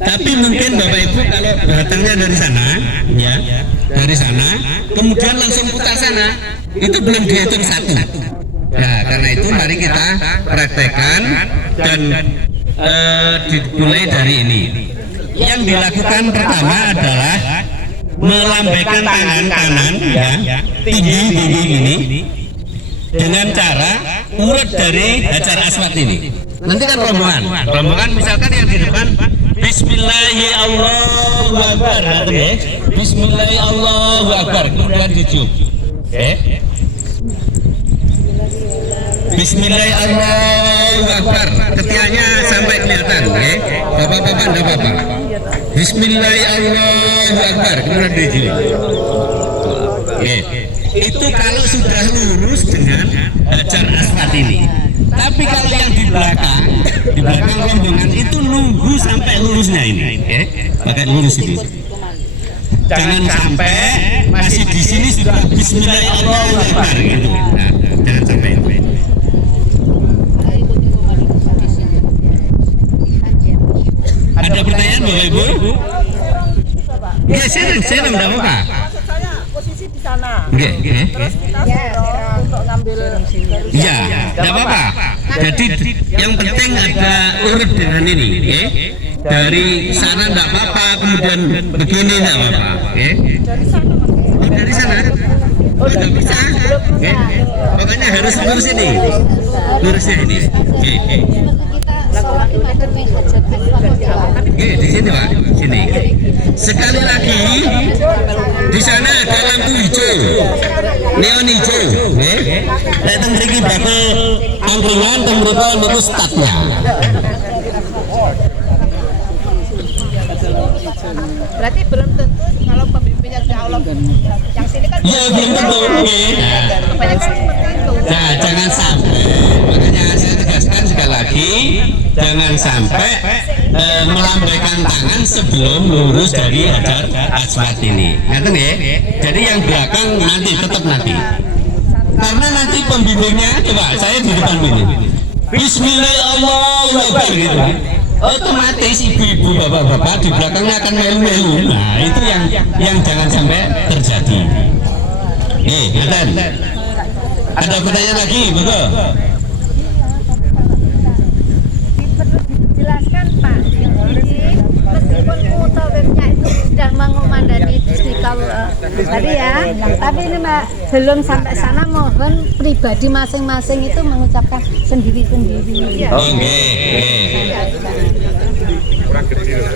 Tapi mungkin Bapak Ibu kalau datangnya dari sana, ya dari sana, kemudian langsung putar sana, itu belum dihitung satu. Nah, karena itu mari kita praktekkan dan dimulai dari ini. Yang dilakukan pertama adalah melambaikan tangan kanan ya tinggi ini dengan cara urut dari Hajar Aswad ini. Nanti kan rombongan misalkan yang di depan Bismillahirrahmanirrahim ya. Bismillahirrahmanirrahim kemudian dicium. Bismillahirrahmanirrahim ketiaknya sampai kelihatan ya. Bapak-bapak enggak apa-apa. Bismillahirrahmanirrahim kemudian dicium. Itu kalau sudah lurus dengan Hajar Aswad ini. Tapi kalau yang di belakang rombongan itu nunggu sampai lurusnya ini, pakai lurus ini. Jangan sampai masih di sini sudah Bismillahirrahmanirrahim gitu. Nah, jangan sampai. Ada pertanyaan Bapak Ibu? Ya, saya tidak apa-apa. Posisi di sana. Terus kita dorong untuk ngambil dari ya, tidak apa-apa. Jadi yang penting ada urut dengan ini, oke? Dari sana tidak apa-apa, kemudian begini tidak apa-apa, oke? Oh, dari sana? Oh, tidak bisa, oke? Pokoknya harus lurus ini, lurusnya ini, oke? Oke, di sini Pak, sini. Sekali lagi, di sana ada lampu hijau, neon hijau, oke? Datang lagi bakal angkringan, tempat niku statnya. Berarti belum tentu kalau pembimbingnya sudah Allah yang sini kan Ya belum tentu, oke? kebanyakan seperti itu. Nah, jangan sampai, makanya saya tegaskan sekali lagi, jangan sampai melambaikan tangan sebelum lurus dari hajar aswad ini. Ngerti ya? Jadi yang belakang nanti tetap nanti. Karena nanti pembimbingnya, coba saya di depan ini. Bismillahirrahmanirrahim gitu. Otomatis ibu-ibu, bapak-bapak di belakangnya akan melu-melu. Nah, itu yang jangan sampai terjadi. Ngeten. Ada pertanyaan lagi, betul? Jelaskan Pak, jadi meskipun mutawifnya itu sudah mengumandani istiqal tadi ya, tapi ini Mbak belum sampai sana, mohon pribadi masing-masing itu mengucapkan sendiri-sendiri. Oke.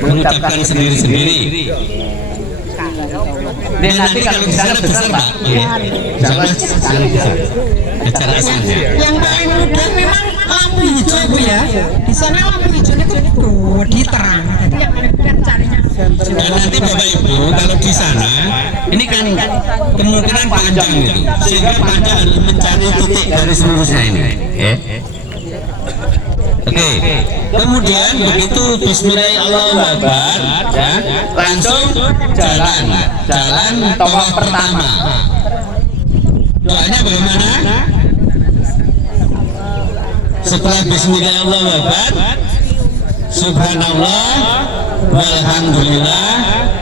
Mengucapkan sendiri-sendiri. Dan nanti kalau di sana besar Pak, sana besar. Acara asalnya. Yang paling mudah memang lampu hijau Bu ya. Di sana lampu hijau itu di terang. Jadi yang paling carinya. Dan nanti Bapak Ibu kalau di sana ini kan kemungkinan panjang itu, sehingga panjang harus mencari titik garis lurusnya ini. Oke. Kemudian begitu Bismillahirrahmanirrahim, ya, langsung jalan tawaf pertama. Doanya bagaimana? Setelah Bismillahirrahmanirrahim, Subhanallah, walhamdulillah,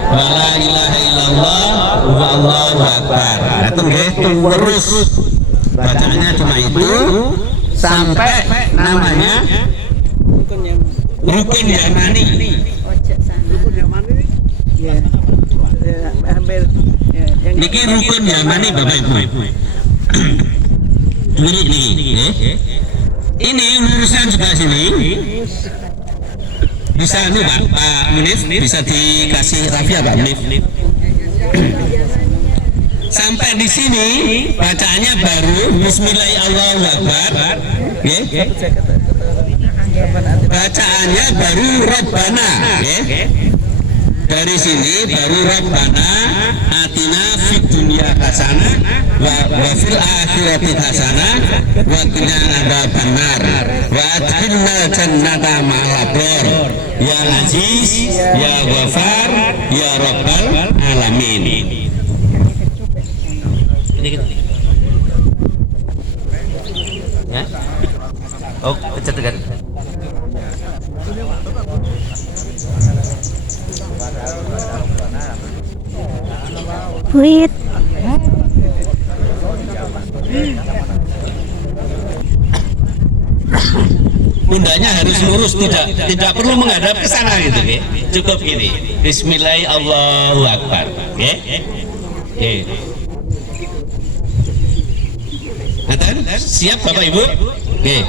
wala ilaha illallah, wallahu akbar. Datang terus bacaannya cuma itu sampai namanya Rukun Yamani. Niki Rukun Yamani Bapak Ibu. Ini lurusnya juga sini. Bisa nih Pak Munif, bisa dikasih rafia Pak Munif. Sampai di sini bacaannya baru Bismillahirrahmanirrahim. Bacaannya baru Rabbana. Dari sini baru Rabbana atina fid dunya hasanah wa fil akhirati hasanah wa qina adzabannar wa adkhilna jannata ma'al abrar ya aziz ya ghafar ya rabbal alamin. Ya? Oh, cetekan. Wait. Pundaknya harus lurus, tidak perlu menghadap ke sana gitu, ya. Cukup gini. Bismillahirrahmanirrahim. Siap Bapak Ibu? Oke.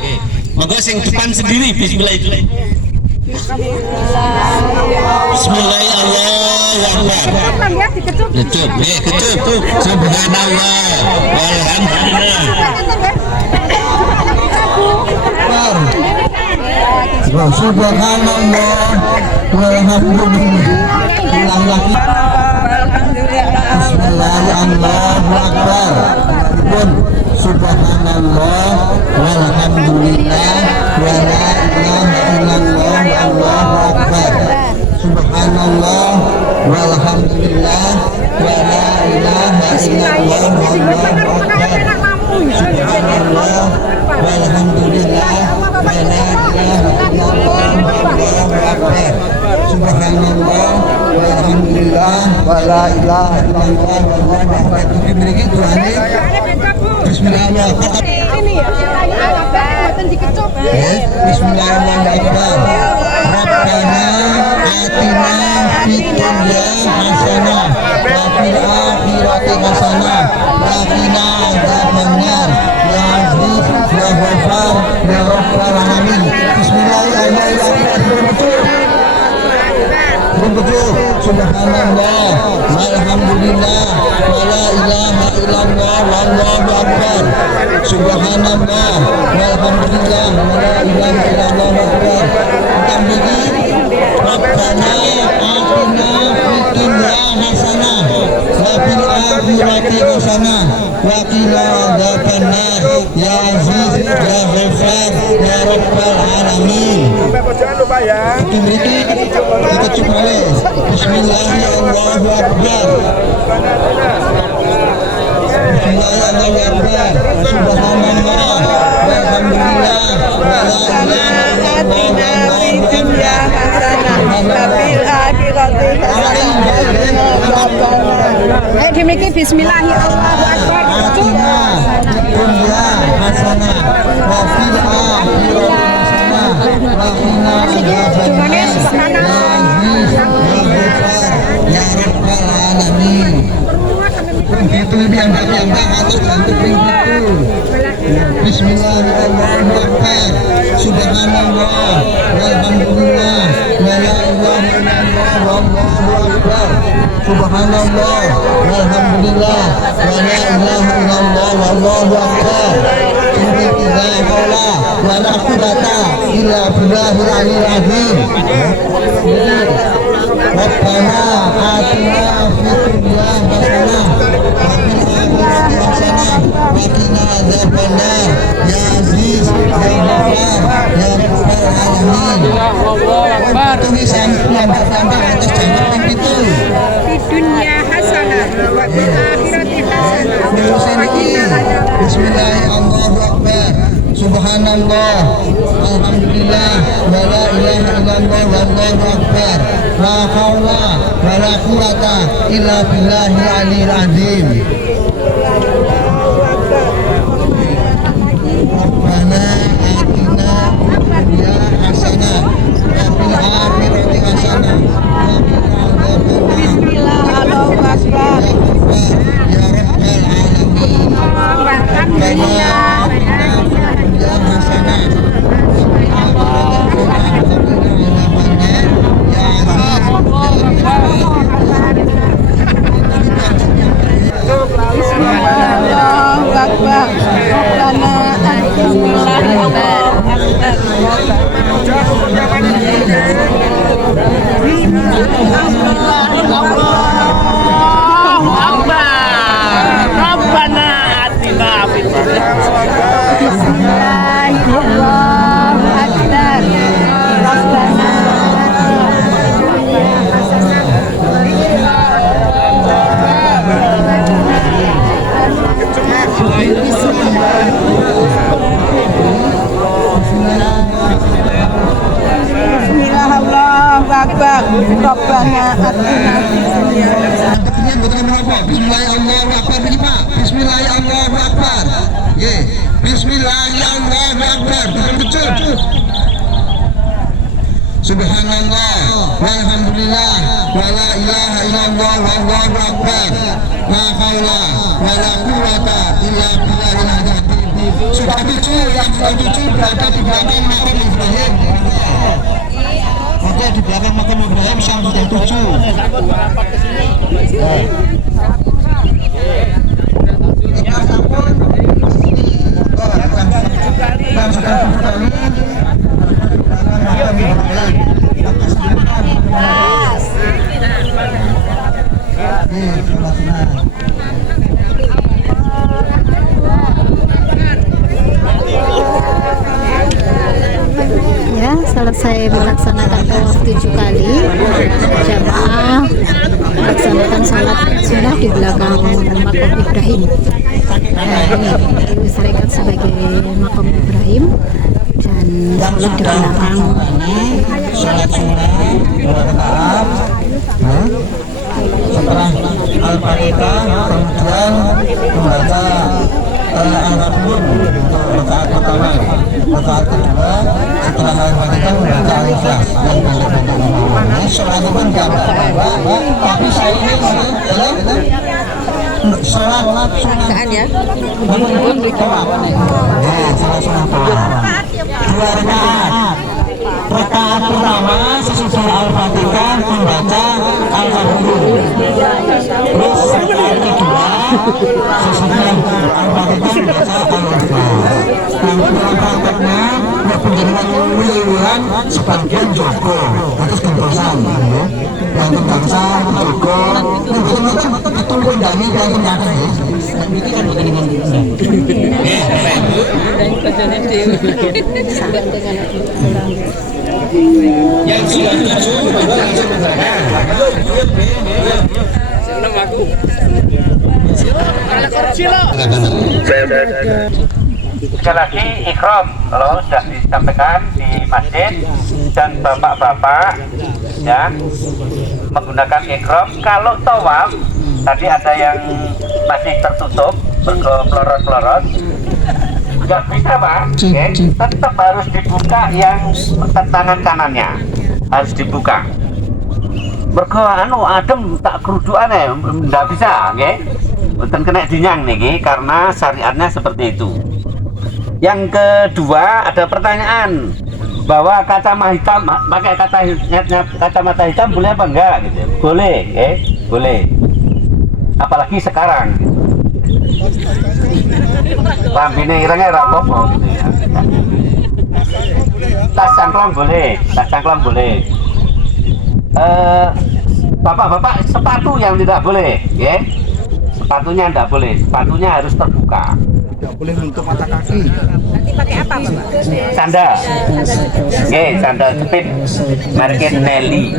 Monggo sing depan sendiri Bismillahirrahmanirrahim. Bismillahirrahmanirrahim. Kecup, kecup. Subhanallah, walhamdulillah. Subhanallah, walhamdulillah. Ulang lagi. Bismillahirrahmanirrahim. Subhanallah, walhamdulillah, wala ilaha illallah, Allahu akbar. Subhanallah, walhamdulillah, wala ilaha illallah wallahu akbar. Subhanallah walhamdulillah wala ilaha illallah wallahu akbar. Subhanallah walhamdulillah wala ilaha illallah wallahu akbar. Diberi doanya Bismillahirrahmanirrahim. Bismillahirrahmanirrahim. Rabbana atina fid dunya hasanah wa fil akhirati hasanah wa qina adzabannar. Ya Aziz ya Ghaffar ya Rabbal alamin. Bismillahirrahmanirrahim. Subhanallah walhamdulillah wala ilaha illallah wallahu akbar. Subhanallah walhamdulillah wala ilaha illallah wallahu akbar. Rabbana atina fid dunya hasanah wa fil akhirati hasanah wa qina adzabannar. Ya Aziz ya Ghaffar ya Rabbal alamin. Jangan lupa ya. Kita coba Bismillahirrahmanirrahim. Bismillahirrahmanirrahim. Subhanallah walhamdulillah wala ilaha illallah wallahu akbar. Ayo dimiliki Bismillahirrahmanirrahim. Atina dunya hasanah wa fil akhirati hasanah wa qina adzabannar. Ya Rabbal alamin. Begitu diambak-ambak atas lantuk pintu. Bismillahirrahmanirrahim. Subhanallah walhamdulillah wala ilaha illallah wallahu akbar. Subhanallah walhamdulillah wala ilaha illallah wallahu akbar. La haula wala quwwata illa billahil aliyyil azim. Rabbana atina fid dunya hasanah wa fil akhirati hasanah wa qina adzabannar. Ya Aziz ya Ghaffar ya Rabbal alamin. Allahu akbar. Tulisan tambah atas jangan pintu. Di dunia hasanah wa fil akhirati hasanah. Bismillahirrahmanirrahim. Subhanallah alhamdulillah wala ilaha illallah wallahu akbar. La haula wala quwwata illa billahil aliyyil azim. Rabbana atina fid dunya hasanah wa fil akhirati hasanah wa qina adzabannar. Allahu akbar. Ya Rabbal alamin. Alhamdulillah. Ya hasanah. Allahu akbar. Rabbana Rabbana atina Bismillahirrahmanirrahim. Bismillahirrahmanirrahim. Ye, Bismillahirrahmanirrahim. Betul. Subhanallah walhamdulillah wala ilaha illallah wallahu akbar. La haula wala quwwata illa billahil azim. Sudah tujuh yang tujuh berada di belakang makam Ibrahim. Oke, di belakang makam Ibrahim sampai yang tujuh. Ya, selesai melaksanakan tawaf 7 kali, jamaah melaksanakan salat sunnah Ibrahim. Ini syarikat sebagai makom Ibrahim dan sholat di belakang. Sholat sunnah 2 rakaat. Setelah Al-Fatihah kemudian membaca Al-Ghafur untuk rakaat pertama. Rakaat kedua setelah Al-Fatihah membaca Al-Ikhlas yang pendek-pendek ini. Sholat itu pun gampang, tapi saya ini sholat sunnah ya. Sholat sunnah 2 rakaat. Rakaat pertama sesudah Al-Fatihah membaca Al-Ghafur. Terus rakaat kedua sesudah Al-Fatihah membaca Al-Ikhlas. Dalam prakteknya penjaringan wilayah sebagian Joko, terus gentosan ya. Yang gentosan Joko, itu mendangi yang ternyata ya. Yang sudah tujuh langsung berangkat. Sekali lagi ikram kalau sudah disampaikan di masjid dan bapak-bapak ya menggunakan ikram. Kalau tawaf tadi ada yang masih tertutup pelorot-pelorot nggak bisa Pak, okay? Tetap harus dibuka yang tangan kanannya harus dibuka. Mergo adem tak kerudukane nggak bisa, nggih. Mboten kena dinyang niki karena syariatnya seperti itu. Yang kedua ada pertanyaan bahwa pakai kacamata hitam boleh apa enggak gitu. Boleh, boleh. Apalagi sekarang. Lambine irenge ora apa-apa gitu ya. Tas cangklong boleh. Bapak-bapak sepatu yang tidak boleh, ya. Sepatunya tidak boleh, sepatunya harus terbuka. Tidak boleh menutup mata kaki. Nanti pakai apa, Bapak? Sandal. Sandal jepit merek Nelly.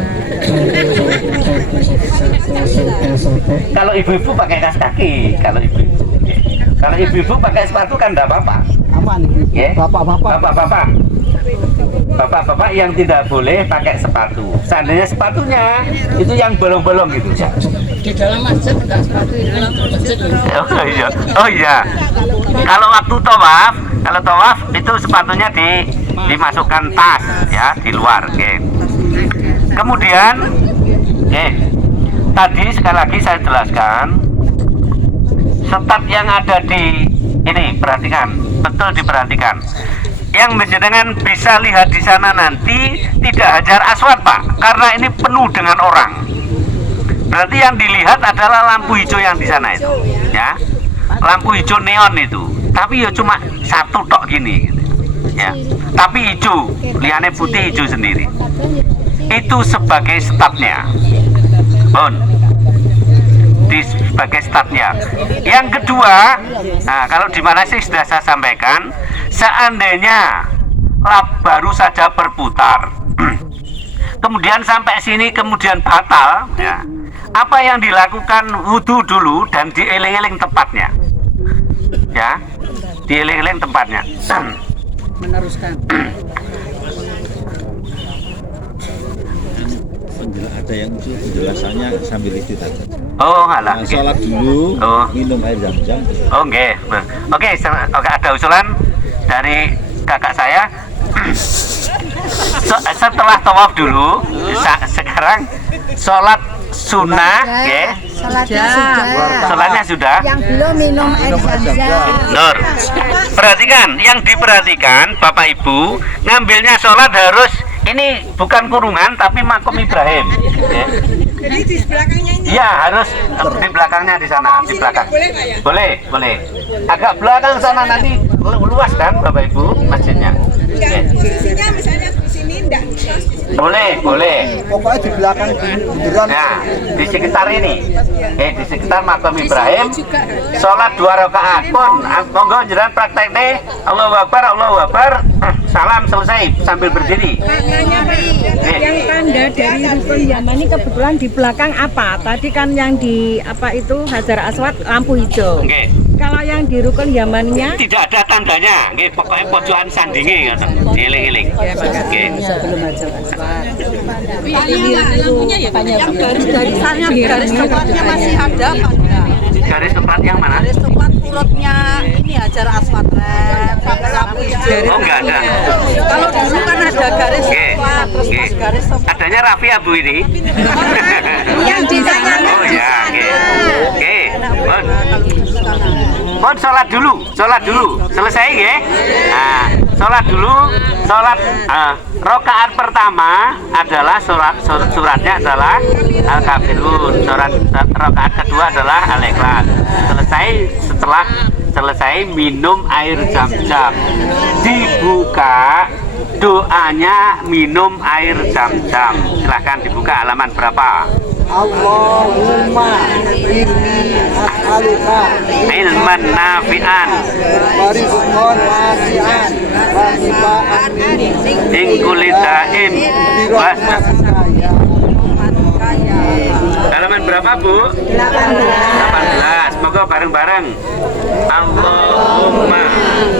Kalau ibu-ibu pakai kaos kaki, kalau ibu-ibu pakai sepatu kan tidak apa-apa. Aman. Bapak-bapak yang tidak boleh pakai sepatu. Seandainya sepatunya itu yang bolong-bolong gitu. Di dalam masjid enggak sepatu, di dalam masjid. Oh iya. Kalau waktu tawaf itu sepatunya dimasukkan tas ya di luar. Kemudian tadi sekali lagi saya jelaskan setat yang ada di ini, perhatikan, betul diperhatikan. Yang menjenengan bisa lihat di sana nanti tidak Hajar Aswad Pak, karena ini penuh dengan orang. Berarti yang dilihat adalah lampu hijau yang di sana itu, ya, lampu hijau neon itu. Tapi ya cuma satu tok gini, gitu. Ya. Tapi hijau, liane putih hijau sendiri. Itu sebagai statnya, sebagai statnya. Yang kedua, nah kalau di mana sih sudah saya sampaikan, seandainya lap baru saja berputar, kemudian sampai sini kemudian batal, ya, apa yang dilakukan wudhu dulu dan dieling-eling tempatnya, ya, dieling-eling tempatnya. Meneruskan. Ada yang penjelasannya sambil istirahat. Oh, alah. Nah, sholat dulu, minum air zam-zam. Oh, nggih. Oke, ada usulan dari kakak saya. Setelah tawaf dulu, sekarang sholat sunnah, nggih. Sholatnya sudah. Yang belum minum air zam-zam. Nur. Perhatikan, yang diperhatikan Bapak Ibu, ngambilnya sholat harus ini bukan kurungan tapi makom Ibrahim. Ya. Jadi di belakangnya ini? Iya, harus di belakangnya di sana, di belakang. Boleh nggak ya? Boleh. Agak belakang sana nanti luas kan Bapak Ibu masjidnya. Enggak, posisinya misalnya di sini enggak. Boleh. Pokoknya di belakang bundaran. Nah, di sekitar ini, di sekitar makam Ibrahim, sholat 2 rakaat pun, monggo jenengan prakteknya Allahu Akbar, salam selesai sambil berdiri. Yang tanda dari rukun Yamani kebetulan di belakang apa? Tadi kan yang di apa itu Hajar Aswad lampu hijau. Oke. Kalau yang di rukun Yamaninya Tidak ada tandanya, pokoknya pojokan sandingi, eling-eling. Yang garis tempatnya masih ada apa enggak? Garis tempat yang mana? Garis tempat urutnya ini Hajar Aswad sampai lampu hijau. Oh, enggak ada. Kalau dulu kan ada garis tempat, terus pas garis tempat. Adanya Raffi Abu ini. Yang di sana. Oh ya, oke. Mohon sholat dulu, selesai ya. Nah, sholat rakaat pertama adalah suratnya adalah Al-Kafirun, rakaat kedua adalah Al-Ikhlas. Selesai minum air Zam-Zam, dibuka doanya minum air Zam-Zam. Silahkan dibuka halaman berapa? Allahumma inni as'aluka Ilman nafi'an warizqan wasi'an wa shifaan min kulli da'in. Halaman berapa, Bu? 18. Moga bareng-bareng. Allahumma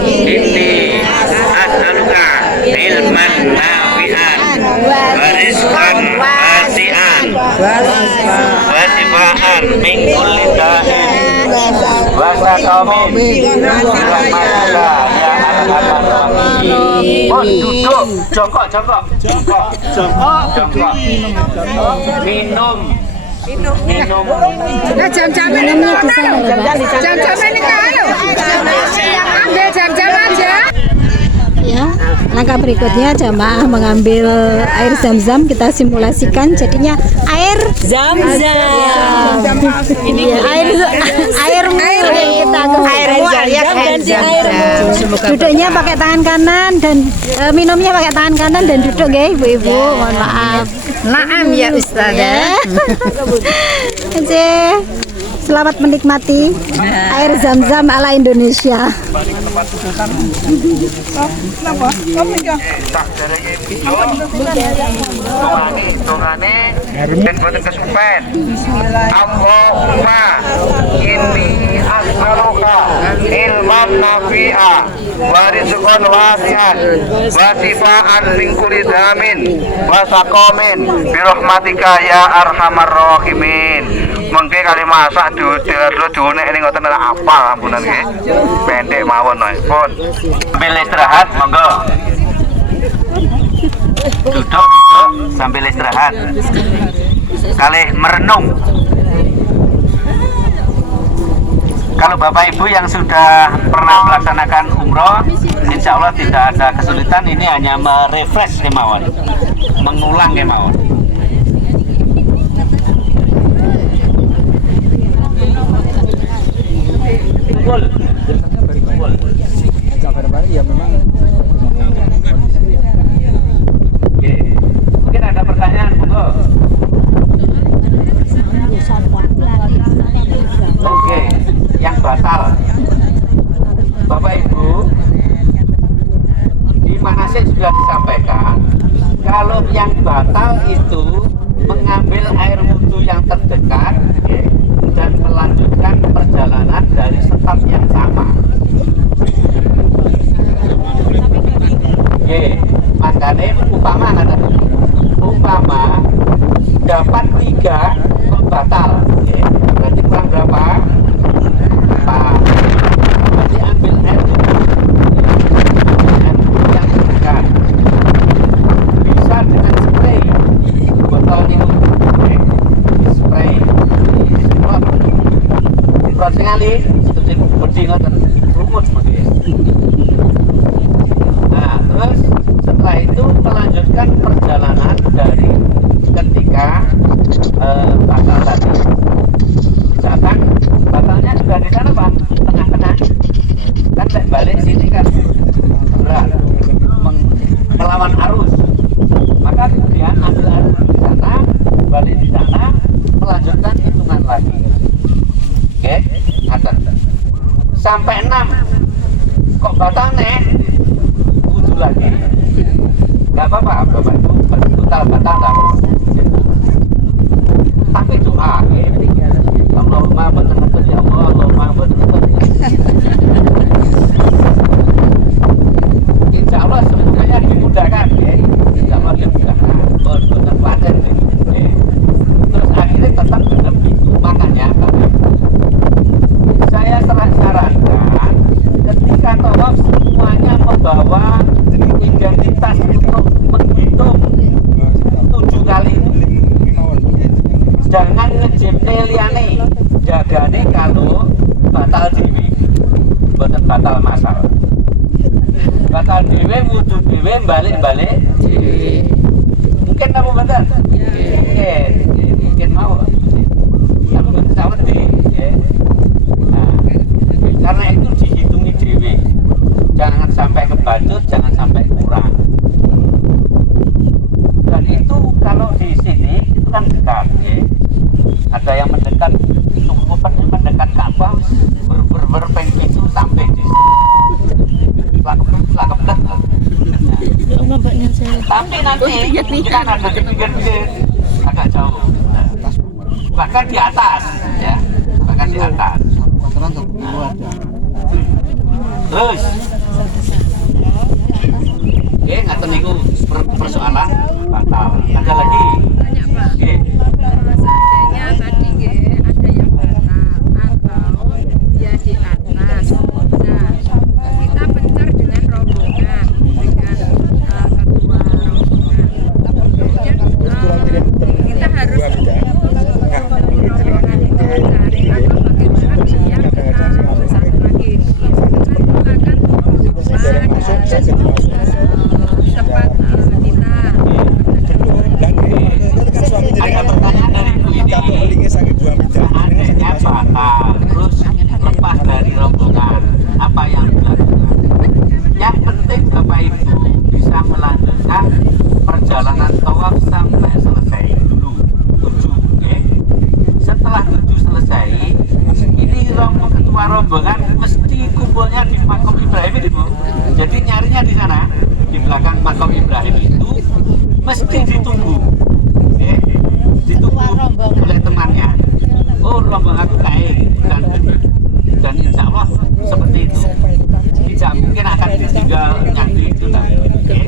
inni as'aluka ilman nafi'an wa rizqan wasi'an wa shifaan min kulli da'in wa saqamin birahmatika ya arhamar rahimin. Oh, duduk, jongkok. Minum. nah jam-jamnya Minumnya di sana ya, Pak. jam-jamnya ini kan ambil jam-jam aja. Ya, langkah berikutnya jamaah mengambil air Zam-Zam, kita simulasikan jadinya air Zam-Zam. Ini air yang kita duduknya pakai tangan kanan dan minumnya pakai tangan kanan dan duduk ya ibu-ibu. Mohon maaf. Naam ya Ustazah. Selamat menikmati air Zam-Zam ala Indonesia. Allahumma inni as'aluka ilman nafi'a wa rizqan wasi'an wa shifaan min kulli damin wa saqamin bi rahmatika ya arhamar rahimin. Mengke kali masak diunek ning ngoten apa ampunan nggih. Pendek mawon pun. Sambil istirahat monggo. Duduk sambil istirahat. Kalih merenung. Kalau Bapak Ibu yang sudah pernah melaksanakan umroh, insya Allah tidak ada kesulitan. Ini hanya merefresh kemauan, mengulang kemauan. Kumpul. Oke, mungkin ada pertanyaan, monggo. Oke, yang batal, Bapak Ibu, di manasik sudah disampaikan kalau yang batal itu mengambil air wudhu yang terdekat dan melanjutkan perjalanan dari tempat yang sama. Makanya umpama dapat 3 kok batal, berarti kurang berapa? 4. Berarti ambil air yang dekat. Bisa dengan spray botol itu, spray disemprot sekali, seperti berdiri ngoten lumut mungkin. Nah, terus setelah itu melanjutkan perjalanan dari ketika batal tadi. Misalkan batalnya juga di sana Pak, tengah-tengah. Kan balik sini kan berat, melawan arus. Maka di sampai 6 kok batal nih, wudhu lagi. Gak apa-apa, Bapak itu batal gak apa-apa. Tapi doa ya, Allahumma betul-betul ya Allah, Allahumma betul-betul. Insya Allah semuanya dimudahkan ya, Insya Allah dimudahkan, benar-benar paten ya. Terus akhirnya tetap dengan itu, makanya saya sarankan ketika tawaf semuanya membawa identitas untuk menghitung 7 kali itu. Jangan ngejepne liane, jagane kalau batal dewi, bukan batal masal. Batal dewi, wudhu dewi, balik-balik dewi. Mungkin kamu betul? Mungkin mau. Kamu betul sama ya. Nah, karena itu dihitungi dewi. Jangan sampai kebacut, jangan sampai kurang. Dan itu kalau di sini itu kan dekat ya. Ada yang mendekat, mendekat Ka'bah berpeng itu sampai di lakep dah. Tapi nanti kita ada di pinggir-pinggir agak jauh. Bahkan di atas ya, bahkan di atas. Terus ngaten niku persoalan batal. Ada lagi? Seandainya tadi ada yang batal atau dia di atas, nah kita pencar dengan rombongan, dengan ketua rombongan. Kemudian kita harus rombongan itu mencari atau bagaimana biar kita bersatu lagi. Kita akan tempat kita. Ada pertanyaan dari Bu ini, seandainya batal terus lepas dari rombongan, apa yang dilakukan? Yang penting Bapak Ibu bisa melanjutkan perjalanan tawaf sampai selesai dulu 7 ya. Setelah 7 selesai, ini ketua rombongan mesti kumpulnya di Makom Ibrahim ini Bu. Jadi nyarinya di sana, di belakang Makom Ibrahim itu mesti ditunggu. Ditunggu oleh temannya. Oh, rombongan aku kayak dan insya Allah seperti itu. Tidak mungkin akan ditinggal nyantri itu tak mungkin.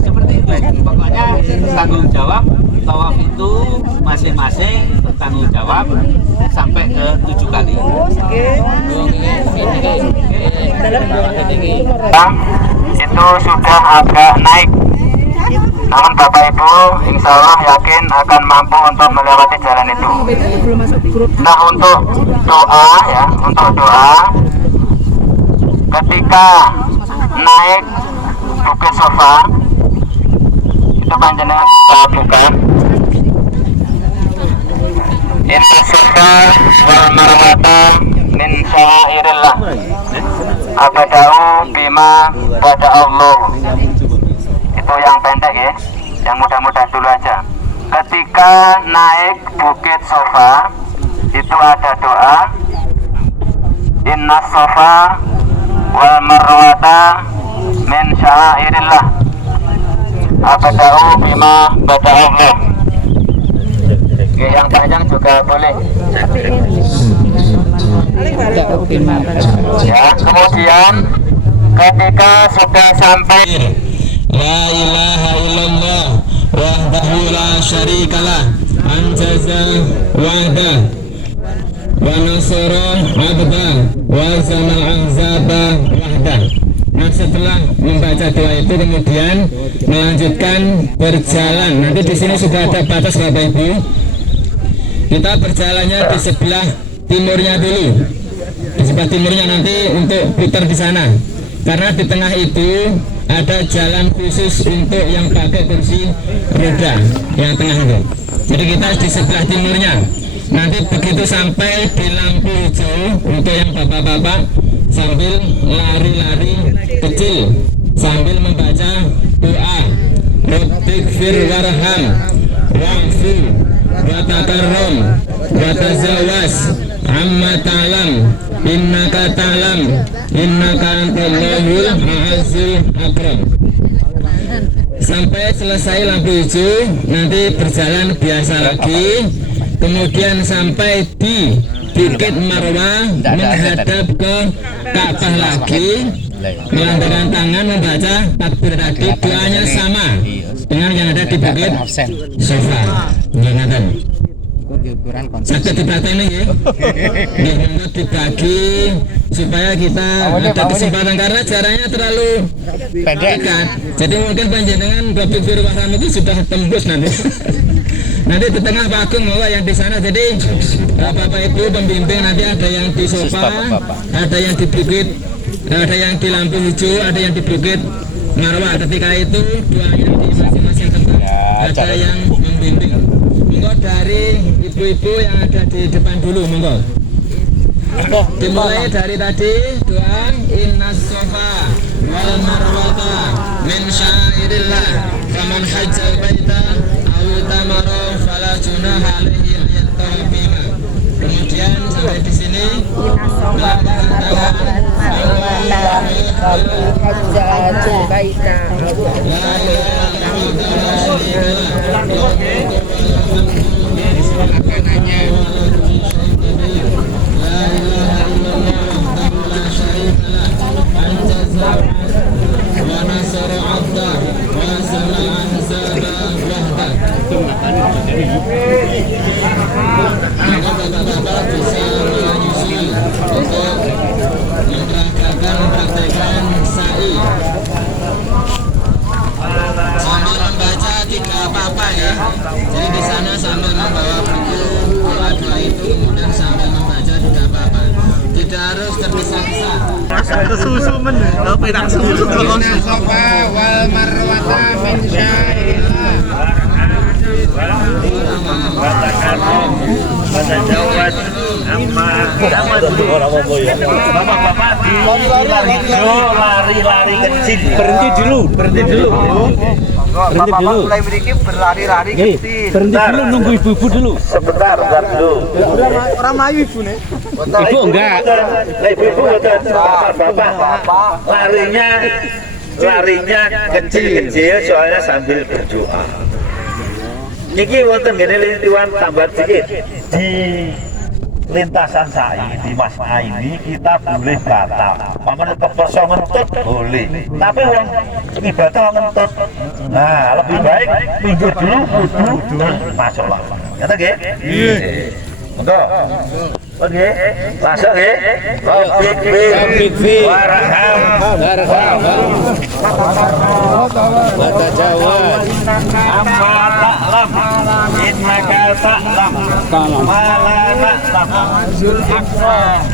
Seperti itu. Pokoknya tanggung jawab tawaf itu masing-masing bertanggung jawab sampai ke 7 kali. Itu sudah agak naik. Namun Bapak Ibu insya Allah yakin akan mampu untuk melewati jalan itu. Nah untuk doa ya, untuk doa ketika naik Bukit Sofa itu panjenengan kita buka Inna Sofa wal Marwata min sya'airillah abada'u bima bada Allah. Itu yang pendek ya, yang mudah-mudah dulu aja. Ketika naik Bukit Sofa itu ada doa Inna Sofa wal Marwata min sya'airillah abada'u bima bada Allah. Yang panjang juga boleh. Ya, kemudian ketika sudah sampai La ilaha illallah wahdahu la syarikalah anjaza wahda wa nasara abda wa zamal ahzaba wahda. Nah setelah membaca doa itu kemudian melanjutkan berjalan. Nanti di sini sudah ada batas Bapak Ibu. Kita berjalannya di sebelah timurnya dulu. Di sebelah timurnya nanti untuk putar di sana. Karena di tengah itu ada jalan khusus untuk yang pakai kursi roda yang tengah itu. Jadi kita di sebelah timurnya. Nanti begitu sampai di lampu hijau untuk yang bapak-bapak sambil lari-lari kecil sambil membaca doa Rabbighfir warham wa'fu wa takarram wa tazawwas amma ta'lam innaka ta'lam innaka antallahul azizul akram. Sampai selesai lampu hijau, nanti berjalan biasa lagi, kemudian sampai di Bukit Marwah menghadap ke Ka'bah lagi, melambaikan tangan membaca takbir tadi, doanya sama dengan yang ada di Bukit Sofa. Ingatkan. Sakit dipraktekkan ya. Ini dibagi supaya kita ada kesempatan karena jaraknya terlalu dekat. Jadi mungkin panjenengan Bapak Guru Wahram itu sudah tembus nanti. Nanti di tengah panggung bahwa yang di sana. Jadi Bapak Ibu pembimbing nanti ada yang di sofa, ada yang di bukit, ada yang di lampu hijau, ada yang di Bukit Marwah. Ketika itu doanya di masing-masing tempat. Ada yang membimbing. Monggo dari ibu-ibu yang ada di depan dulu, monggo. Dimulai dari tadi doa innas sofa wal marwata min syairillah faman hajjal baita aw tamara fala junaha alaihi yattaqima. Kemudian sampai di sini mempraktekkan sa'i sambil membaca 3 apa-apa ya. Jadi di sana sambil membawa buku doa-doa itu, kemudian sambil membaca 3 apa-apa. Tidak harus tergesa-gesa. Susu men, penak susu terus. Sofa wal marwata min syairillah. Bahasa Jawa sama bapak-bapak di lari-lari kecil. Berhenti dulu. Bapak-bapak mulai memiliki berlari-lari kecil. Berhenti dulu, nunggu ibu-ibu dulu. Sebentar dulu. Orang Melayu ibu nih. Ibu enggak. Ibu bapak larinya kecil-kecil soalnya sambil berdoa. Niki wonten ngene lintiwan tambah sedikit di lintasan sa'i di Mas'a ini kita boleh batal. Paman kepleso ngentut boleh. Tapi wong ibadah ngentut. Nah, lebih baik minggu dulu wudu masuklah. Kata nggih? Nggih. Monggo. Oke, masuk nggih. Rabbik fi warham. Mata jawab Amma ta'lam innaka ta'lam ma la na'lam zul akram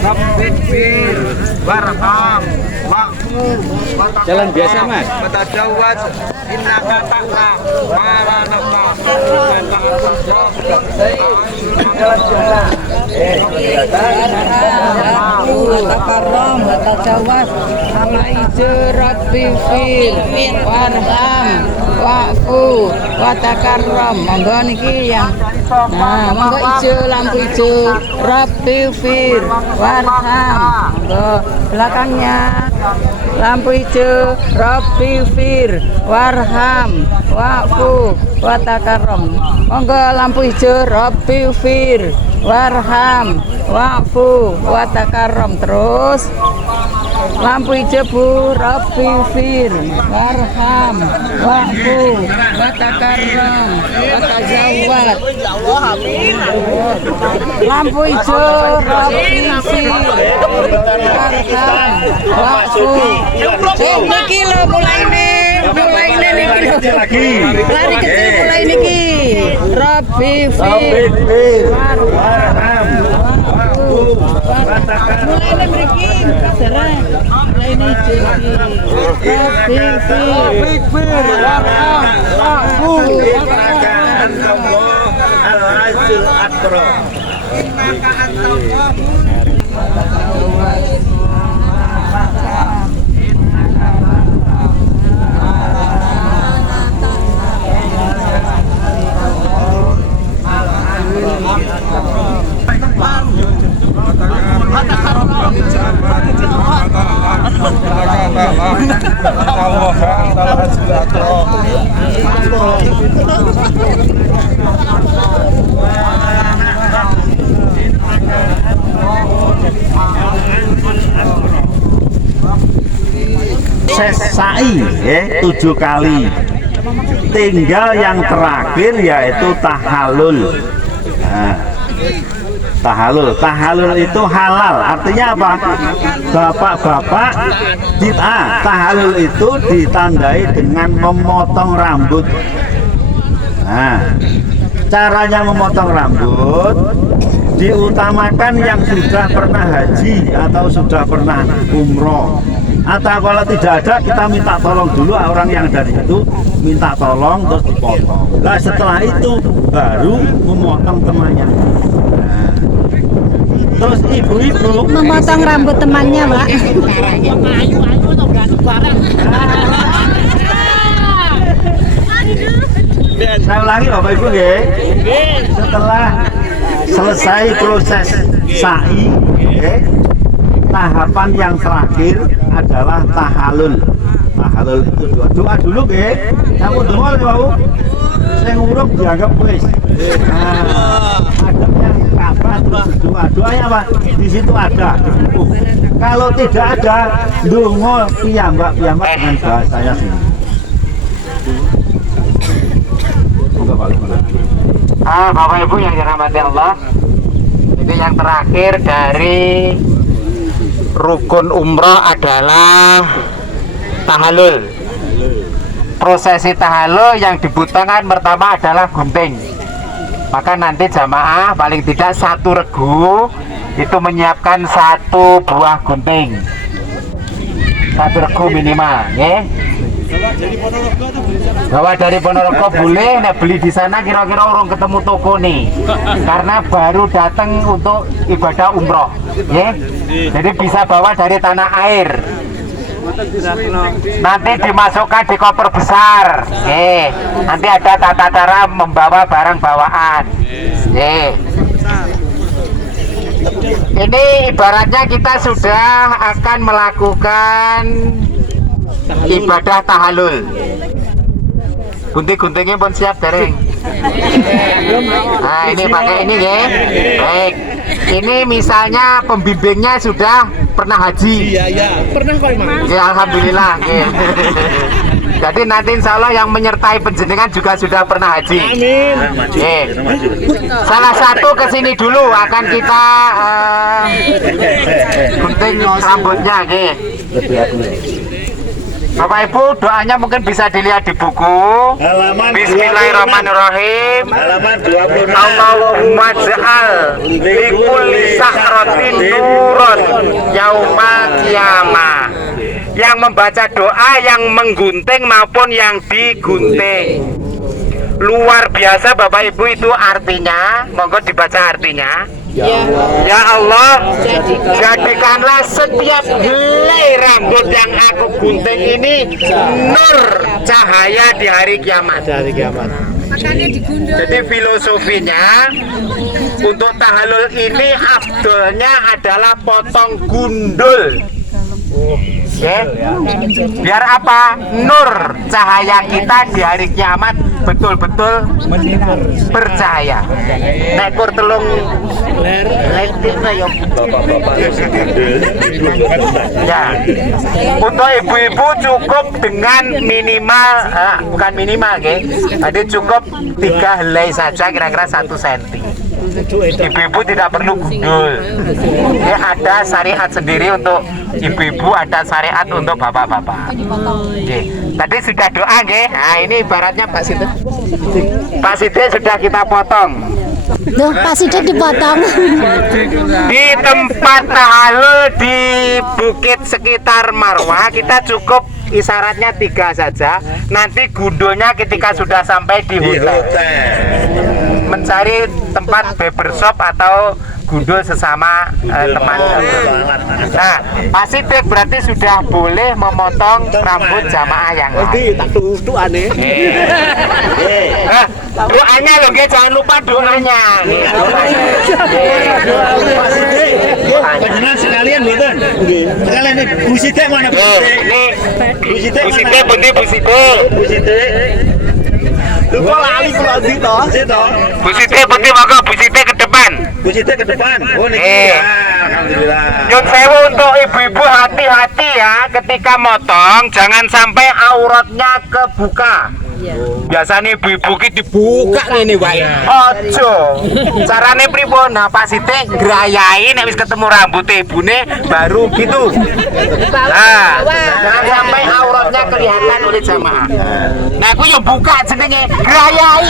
rabbik fir warham wa'fu Jalan biasa, Mas. Matajawaz innaka ta'lam ma la na'lam Takarrom, tajawas, sama ijo, rabbi fil, warham, wa'fu, watakarrom. Monggo niki yang, nah, monggo ijo, lampu ijo, rabbi fil, warham. Monggo belakangnya, lampu ijo, rabbi fil, warham, wa'fu, watakarrom. Monggo lampu ijo, rabbi fil, warham, wa'fu, watakarrom. Terus lampu hijau Bu, rabbi fir, warham, wa'fu, watakarrom, watajawad. Lampu hijau, rabbi fir, warham, wa'fu. Niki lo mulai niki lo. Lari kecil mulai niki. Rabbi fir, warham, wa'fu, watakarrom. Mulai mriki serah. Mulai niki. Rabbi fir, warham, wa'fu, Kerajaan Allah al-azizul akram. innaka antallahu. sa'i 7 kali. Tinggal yang terakhir yaitu tahallul. Nah, tahallul itu halal, artinya apa? Bapak-bapak tahallul itu ditandai dengan memotong rambut. Nah, caranya memotong rambut diutamakan yang sudah pernah haji atau sudah pernah umroh, atau kalau tidak ada kita minta tolong dulu orang yang dari itu, minta tolong terus dipotong. Nah, setelah itu baru memotong temannya. Nah, terus ibu-ibu Memotong rambut temannya, Pak. Saya ulangi Bapak Ibu nggih. Setelah selesai proses sa'i, tahapan yang terakhir adalah tahallul. Tahallul itu doa dulu nggih. Kamu doa lho, Pak. Sing urung dianggap wis. Nah, adabnya Ka'bah terus doa. Doanya apa? Di situ ada di buku. Kalau tidak ada, donga piyambak-piyambak dengan bahasanya sini. Bapak Ibu yang dirahmati Allah, itu yang terakhir dari rukun umroh adalah tahallul. Prosesi tahallul yang dibutuhkan pertama adalah gunting. Maka nanti jamaah paling tidak 1 regu itu menyiapkan 1 buah gunting, 1 regu minimal, ya. Bawa dari Ponorogo boleh, nek beli di sana kira-kira orang ketemu toko nih, karena baru datang untuk ibadah umroh, ya. Jadi bisa bawa dari tanah air. Nanti dimasukkan di koper besar, ya. Nanti ada tata cara membawa barang bawaan, ya. Ini ibaratnya kita sudah akan melakukan ibadah tahallul. Gunting-guntingnya pun siap dereng. Nah, ini pakai ini ya. Baik. Ini misalnya pembimbingnya sudah pernah haji. Iya. Pernah kok, Mas. Ya, alhamdulillah. Ya. Jadi nanti insya Allah yang menyertai penjenengan juga sudah pernah haji. Amin. Salah satu kesini dulu akan kita gunting rambutnya, oke. Bapak Ibu, doanya mungkin bisa dilihat di buku. Bismillahirrahmanirrahim. Halaman 26. Allahumma ja'al likulli sahratin nurun yauma qiyamah. Yang membaca doa yang menggunting maupun yang digunting. Luar biasa Bapak Ibu, itu artinya, monggo dibaca artinya. Ya Allah, jadikanlah setiap helai rambut yang aku gunting ini nur cahaya di hari kiamat. Jadi filosofinya untuk tahallul ini afdolnya adalah potong gundul. Ya. Biar apa? Nur cahaya kita di hari kiamat betul-betul bercahaya. Nekur telung ya. Untuk ibu-ibu cukup dengan minimal, bukan minimal, jadi cukup 3 helai saja, kira-kira 1 cm. Ibu-ibu tidak perlu gundul. Ya, ada syariat sendiri untuk ibu-ibu, ada syariat untuk bapak-bapak. Tadi sudah doa, nah ini ibaratnya Pak Siti. Pak Siti sudah kita potong. Loh, Pak Siti dipotong. Di tempat tahallul di bukit sekitar Marwah kita cukup isyaratnya 3 saja. Nanti gundulnya ketika sudah sampai di hotel. Mencari tempat barbershop atau gundul sesama teman. Nah, Pak Sidik berarti sudah boleh memotong rambut jamaah yang lain. Doanya loh, jangan lupa doanya. Panjenengan sekalian mboten? Sekalian nih, Bu Sidik mana Bu Sidik? Bu Sidik pundi Bu Sidik? Bu Sidik. Lho kok lali kula ndi to? Bu Sidik pundi monggo Bu Sidik ke depan. Bu Sidik ke depan. Oh niki. Alhamdulillah. Nyun sewu untuk ibu-ibu hati-hati ya ketika motong, jangan sampai auratnya kebuka. Biasanya ibu-ibu ki dibuka ngene wae. Ojo. Carane pripun? Nah, Pak Siti grayai nek wis ketemu rambut ibune baru gitu. Nah, jangan sampai auratnya kelihatan oleh jamaah. Nah, aku yo buka jenenge grayai.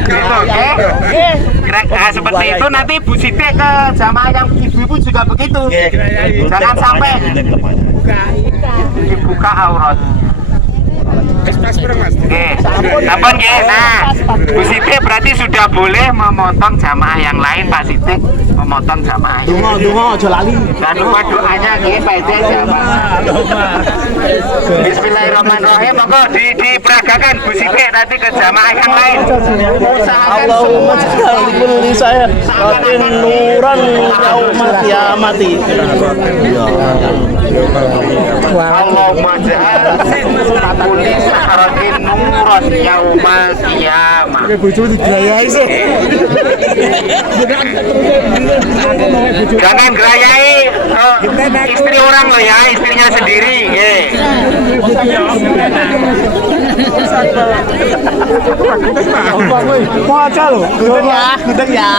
Gitu, oke? Kira-kira seperti itu nanti Bu Siti ke jamaah yang ibu-ibu juga begitu. Jangan sampai dibuka aurat. Oke, sampun nggih. Nah, Bu Siti berarti sudah boleh memotong jamaah yang lain. Pak Siti memotong jamaah. Donga aja lali. Dan lupa doanya nggih Pak Siti jamaah. Bismillahirrahmanirrahim. Monggo diperagakan Bu Siti nanti ke jamaah yang lain. Usahakan Allahumma ja'al kulli saya qatin nuran yaumat qiyamati. Allahumma ja'al kulli sahratin nuran yaumal qiyamah. Bojo digrayai sih. Jangan gerayai istri orang loh ya, istrinya sendiri. Mau aja loh. Gudeg ya.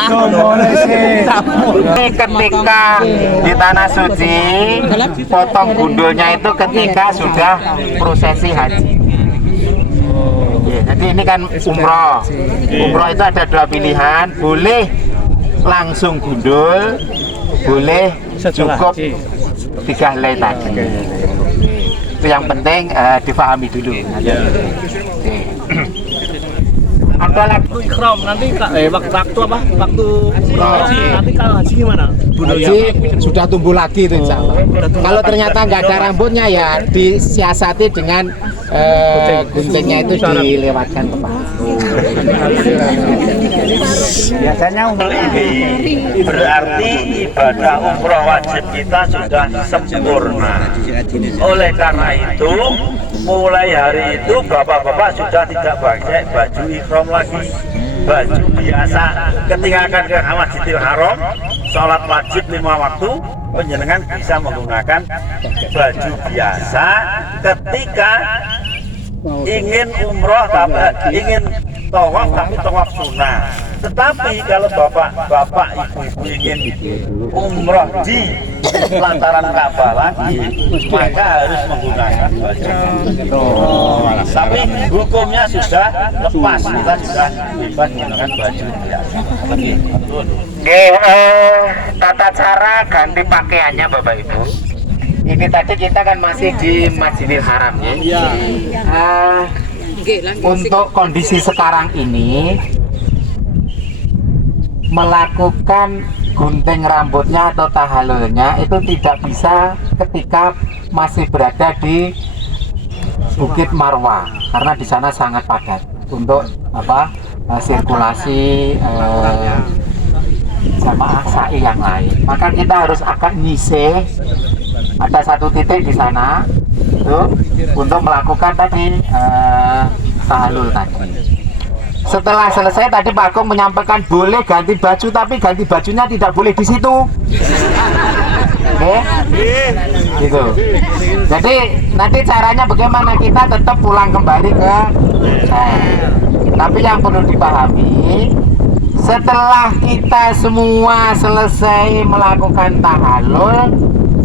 Ketika di tanah suci, potong gundulnya itu ketika sudah prosesi haji. Jadi ini kan umroh. Umroh itu ada dua pilihan, boleh langsung gundul, boleh cukup 3 helai tadi. Itu yang penting difahami dulu. Ada waktu ikhram nanti waktu apa? Waktu haji. Nanti kalau haji gimana? Haji sudah tumbuh lagi itu insya Allah. Kalau ternyata nggak ada rambutnya ya disiasati dengan guntingnya itu dilewatkan ke bawah. Biasanya umroh ini berarti ibadah umroh wajib kita sudah sempurna. Oleh karena itu, mulai hari itu bapak-bapak sudah tidak pakai baju ihram lagi, baju biasa. Ketika akan ke Masjidil Haram, sholat wajib 5 waktu, penjenengan bisa menggunakan baju biasa. Ketika ingin umroh tapi ingin tawaf tapi tawaf sunnah. Tetapi kalau bapak ibu-ibu ingin umroh di lantaran Ka'bah lagi, maka harus menggunakan baju. Tapi hukumnya sudah lepas, kita sudah bebas menggunakan baju biasa. Tata cara ganti pakaiannya Bapak Ibu. Ini tadi kita kan masih di Masjidil Haram ya. Untuk kondisi sekarang ini melakukan gunting rambutnya atau tahallulnya itu tidak bisa ketika masih berada di Bukit Marwah karena di sana sangat padat untuk sirkulasi jamaah sa'i yang lain. Maka kita harus akan nyisih, ada satu titik di sana tuh, untuk melakukan tadi tahallul tadi. Setelah selesai tadi Pak Agung menyampaikan boleh ganti baju, tapi ganti bajunya tidak boleh di situ. Oke, gitu. Jadi nanti caranya bagaimana, kita tetap pulang kembali ke tapi yang perlu dipahami, setelah kita semua selesai melakukan tahallul,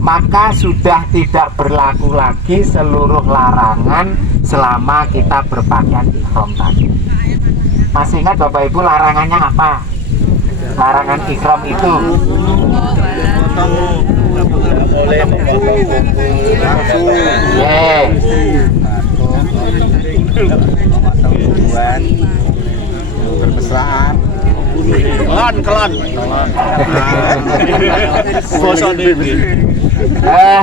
maka sudah tidak berlaku lagi seluruh larangan selama kita berpakaian ihram tadi. Masih ingat Bapak Ibu larangannya apa? Larangan ihram itu Boleh memotong bermesraan. kelon.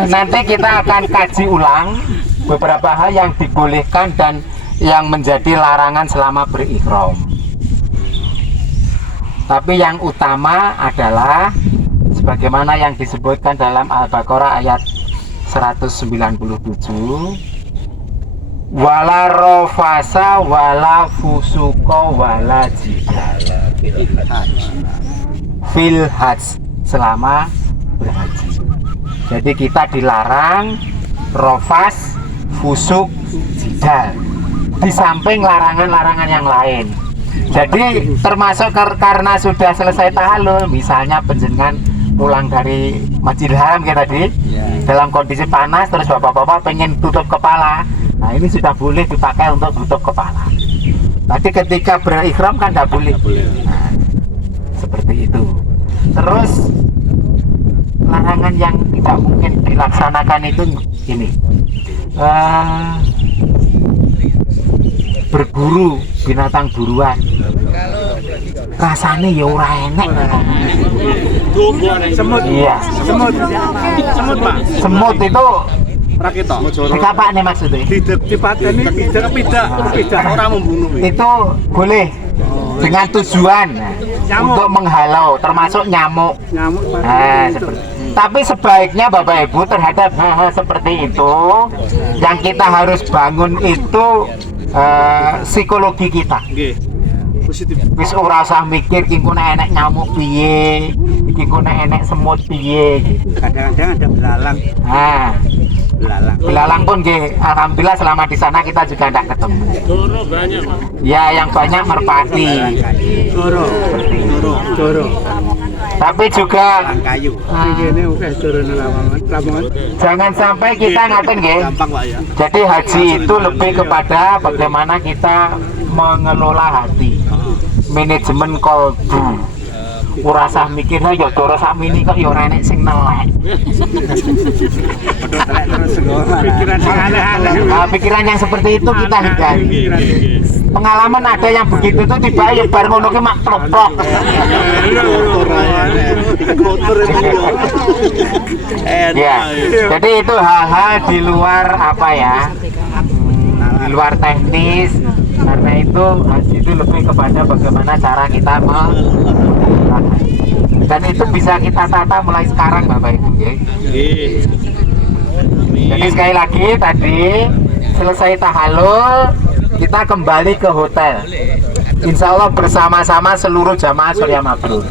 Nanti kita akan kaji ulang beberapa hal yang dibolehkan dan yang menjadi larangan selama berihram. Tapi yang utama adalah sebagaimana yang disebutkan dalam Al-Baqarah ayat 197, wala rofasa wala fusuko wala jidala fil hajj, selama berhaji. Jadi kita dilarang rofas, fusuk, jidal, di samping larangan-larangan yang lain. Jadi termasuk karena sudah selesai tahallul, misalnya penjenengan pulang dari Masjidil Haram kayak tadi, dalam kondisi panas, terus bapak-bapak pengen tutup kepala, nah ini sudah boleh dipakai untuk tutup kepala. Tadi ketika berikhram kan tidak boleh. Nah, seperti itu. Terus larangan yang tidak mungkin dilaksanakan itu ini, berburu binatang buruan. Rasanya ya ora enak. Semut. Iya. Semut Pak. Semut itu Rakito. apa nih maksudnya? Dipateni pidak orang membunuh. Itu boleh dengan tujuan untuk menghalau, termasuk nyamuk. Nah, tapi sebaiknya Bapak Ibu terhadap hal-hal seperti itu, yang kita harus bangun itu psikologi kita. Wis ora usah mikir iki kok enek nyamuk piye, iki kok enek semut piye gitu. Kadang-kadang ada belalang. Nah, belalang pun nggih, alhamdulillah selama di sana kita juga tidak ketemu. Doro banyak, Pak. Ya, yang banyak merpati. Doro. Tapi juga Kayu. Ini oke doro lamongan. Jangan sampai kita ngaten nggih. Gampang, Pak ya. Jadi haji itu lebih kepada bagaimana kita mengelola hati. Manajemen kolbu. Ora usah mikirnya ya doro sakmini kok ya ora enek sing nelek. Pikiran yang aneh-aneh. Nah, pikiran yang seperti itu kita hindari. Pengalaman ada yang begitu tuh tiba ya bar ngono ki mak plok-plok. Ya, jadi itu hal-hal di luar apa ya? Di luar teknis. Karena itu haji itu lebih kepada bagaimana cara kita dan itu bisa kita tata mulai sekarang Bapak Ibu ya. Jadi sekali lagi tadi selesai tahallul kita kembali ke hotel. Insya Allah bersama-sama seluruh jamaah Surya Mabrur.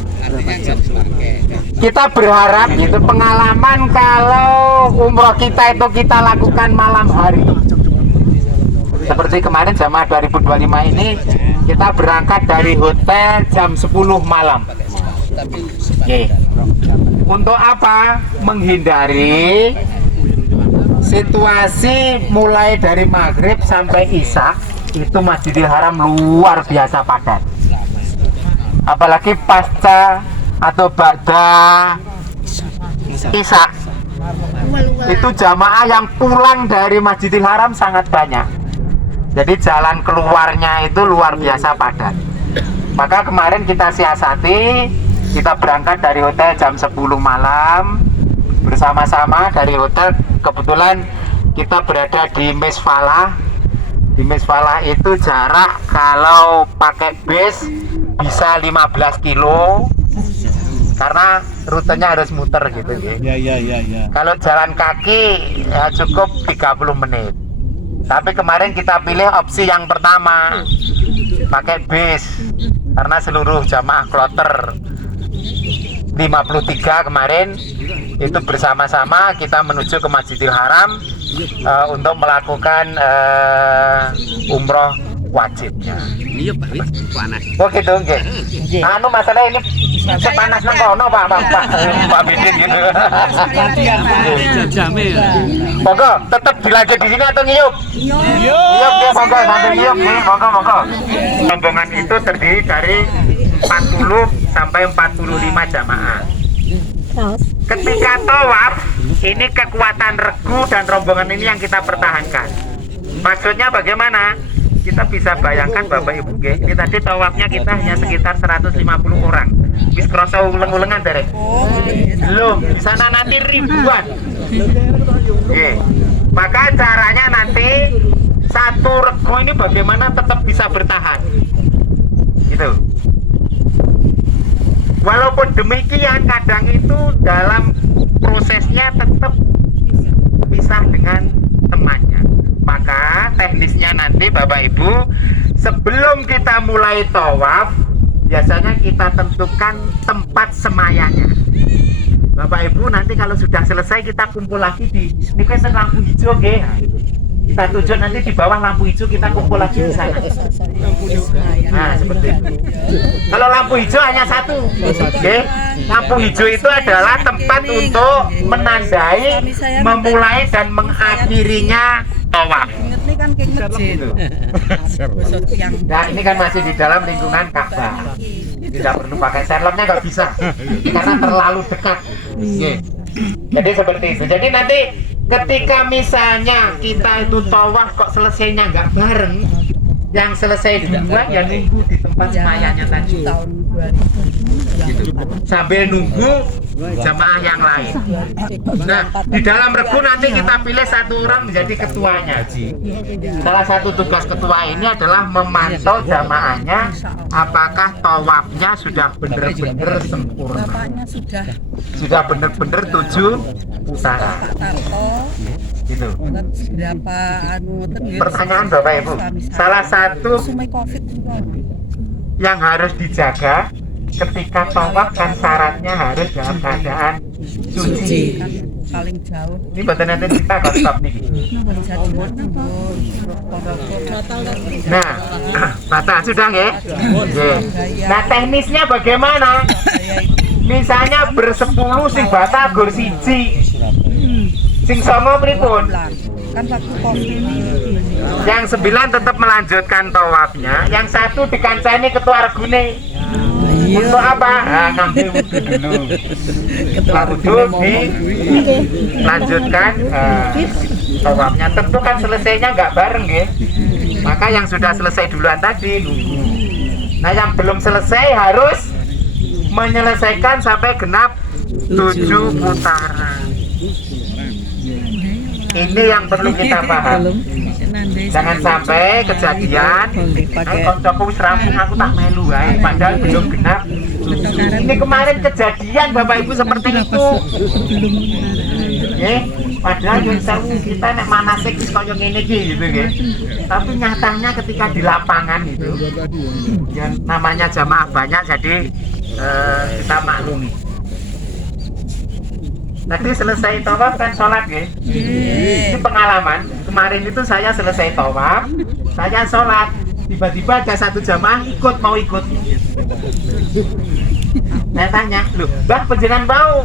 Kita berharap gitu pengalaman kalau umroh kita itu kita lakukan malam hari. Seperti kemarin jamaah 2025 ini kita berangkat dari hotel jam 10 malam. Oke. Untuk apa? Menghindari situasi mulai dari maghrib sampai isya itu Masjidil Haram luar biasa padat. Apalagi pasca atau ba'da isya itu jamaah yang pulang dari Masjidil Haram sangat banyak. Jadi jalan keluarnya itu luar biasa padat. Maka kemarin kita siasati, kita berangkat dari hotel jam 10 malam bersama-sama dari hotel. Kebetulan kita berada di Misfalah. Di Misfalah itu jarak kalau pakai bis bisa 15 kilo karena rutenya harus muter gitu ya. Kalau jalan kaki ya cukup 30 menit. Tapi kemarin kita pilih opsi yang pertama, pakai bis, karena seluruh jamaah kloter 53 kemarin itu bersama-sama kita menuju ke Masjidil Haram untuk melakukan umroh wajibnya. Iya Pak, panas. Oh gitu, nggih. Anu masalah ini sepanas nang kono Pak Bidin gitu. Monggo tetap dilanjut di sini atau ngiyup? Ngiyup ya monggo sambil ngiyup nih, monggo. Rombongan itu terdiri dari 40 sampai 45 jamaah. Ketika tawaf, ini kekuatan regu dan rombongan ini yang kita pertahankan. Maksudnya bagaimana? Kita bisa bayangkan Bapak Ibu, ini tadi tawafnya kita hanya sekitar 150 orang. Bis kroso uleng-ulengan derek. Belum, di sana nanti ribuan. Maka caranya nanti satu regu ini bagaimana tetap bisa bertahan. Gitu. Walaupun demikian kadang itu dalam prosesnya tetap pisah dengan temannya. Maka teknisnya nanti Bapak Ibu sebelum kita mulai tawaf biasanya kita tentukan tempat semayanya. Bapak Ibu nanti kalau sudah selesai kita kumpul lagi di ini kan lampu hijau nggih. Kita tuju nanti di bawah lampu hijau kita kumpul lagi di sana. Nah, seperti itu. Kalau lampu hijau hanya satu. Oke. Lampu hijau itu adalah tempat untuk menandai, memulai dan mengakhirinya tawaf. Ini kan kayak masjid. Nah, ini kan masih di dalam lingkungan Ka'bah. Tidak perlu pakai serlemnya, nggak bisa karena terlalu dekat. Oke. Jadi seperti itu. Jadi nanti ketika misalnya kita itu tawaf kok selesainya nggak bareng, yang selesai duluan ya nunggu di tempat semayanya tadi. Gitu. Sambil nunggu jamaah yang lain. Nah, di dalam regu nanti kita pilih satu orang menjadi ketuanya. Salah satu tugas ketua ini adalah memantau jamaahnya apakah tawafnya sudah benar-benar sempurna. Sudah benar-benar 7 putaran. Gitu. Pertanyaan Bapak Ibu, salah satu yang harus dijaga ketika tawaf kan syaratnya harus dalam keadaan suci. Paling jauh. Ini buatan nanti kita akan stop nih. Nah, batal sudah ya? Nah, teknisnya bagaimana? Misalnya bersepuluh sing batal gur siji. Sing sama pripun? Kan waktu Covid ini. Yang 9 tetap melanjutkan tawafnya, yang 1 dikancani ketua regune. Untuk apa? Nah, ngambil wudhu dulu. Setelah wudhu dilanjutkan tawafnya. Tentu kan selesainya nggak bareng ya. Maka yang sudah selesai duluan tadi nunggu. Nah, yang belum selesai harus menyelesaikan sampai genap 7 putaran. Ini yang perlu kita paham. Jangan sampai kejadian koncoku wis rampung aku tak melu ae padahal belum genap. Ini kemarin kejadian Bapak Ibu seperti itu. Nggih, padahal yang sewu kita nek manasik wis kaya ngene iki gitu nggih. Tapi nyatanya ketika di lapangan itu yang namanya jamaah banyak jadi kita maklumi. Tadi selesai tawaf kan sholat ya. Ini pengalaman. Kemarin itu saya selesai tawaf, saya sholat. Tiba-tiba ada satu jamaah mau ikut. Saya tanya, loh, Mbah penjenengan bau?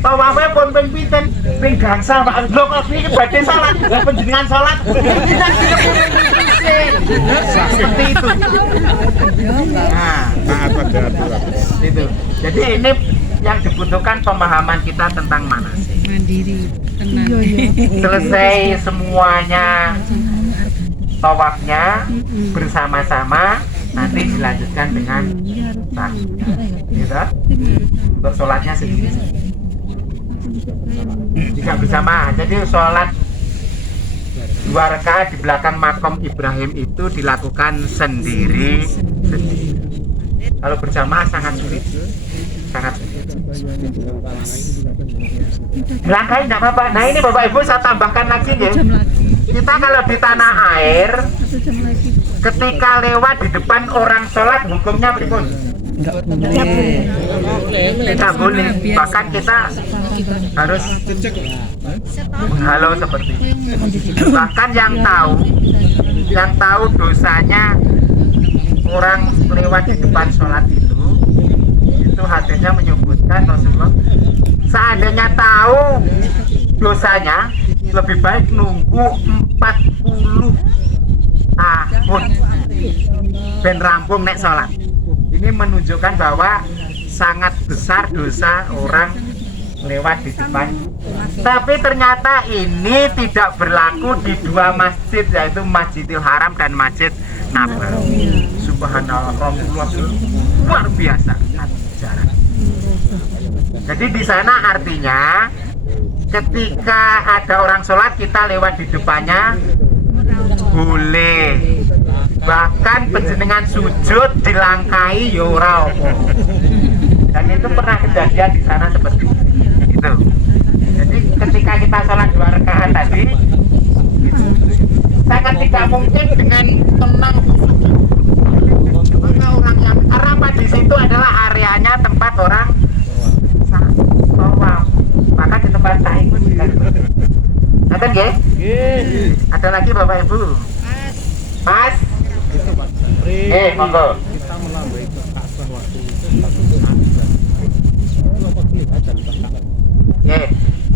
Tawafnya pun ping pinten, ping gangsal Pak. Loh kok ini badhe sholat? Lah penjenengan sholat. Seperti itu. Nah, itu. Jadi ini yang dibutuhkan pemahaman kita tentang manasik. Mandiri, tenang. Selesai semuanya tawafnya bersama-sama, nanti dilanjutkan dengan sa'i. Gitu? Untuk sholatnya sendiri. Jika bersama, jadi sholat 2 rakaat di belakang makom Ibrahim itu dilakukan sendiri. Kalau berjamaah sangat sulit. Sangat langkai tidak apa-apa. Nah ini Bapak Ibu saya tambahkan lagi ya. Kita kalau di tanah air ketika lewat di depan orang sholat hukumnya pripun? Tidak boleh. Bahkan kita harus menghalau seperti itu. Bahkan yang tahu dosanya orang lewat di depan sholat itu hadisnya menyebutkan Rasulullah seandainya tahu dosanya lebih baik nunggu 40 tahun ben rampung nek sholat. Ini menunjukkan bahwa sangat besar dosa orang lewat di depan. Tapi ternyata ini tidak berlaku di 2 masjid, yaitu Masjidil Haram dan Masjid Nabawi. Subhanallah, Rasulullah luar biasa. Jadi di sana artinya ketika ada orang sholat kita lewat di depannya boleh, bahkan panjenengan sujud dilangkai ya ora apa. Dan itu pernah kejadian di sana seperti itu. Jadi ketika kita sholat 2 rakaat tadi sangat tidak mungkin dengan tenang Maka orang yang karena apa di situ adalah areanya tempat orang tawaf. Maka di tempat sa'i pun juga begitu. Nanti nggih? Ada lagi Bapak Ibu? Mas? Monggo.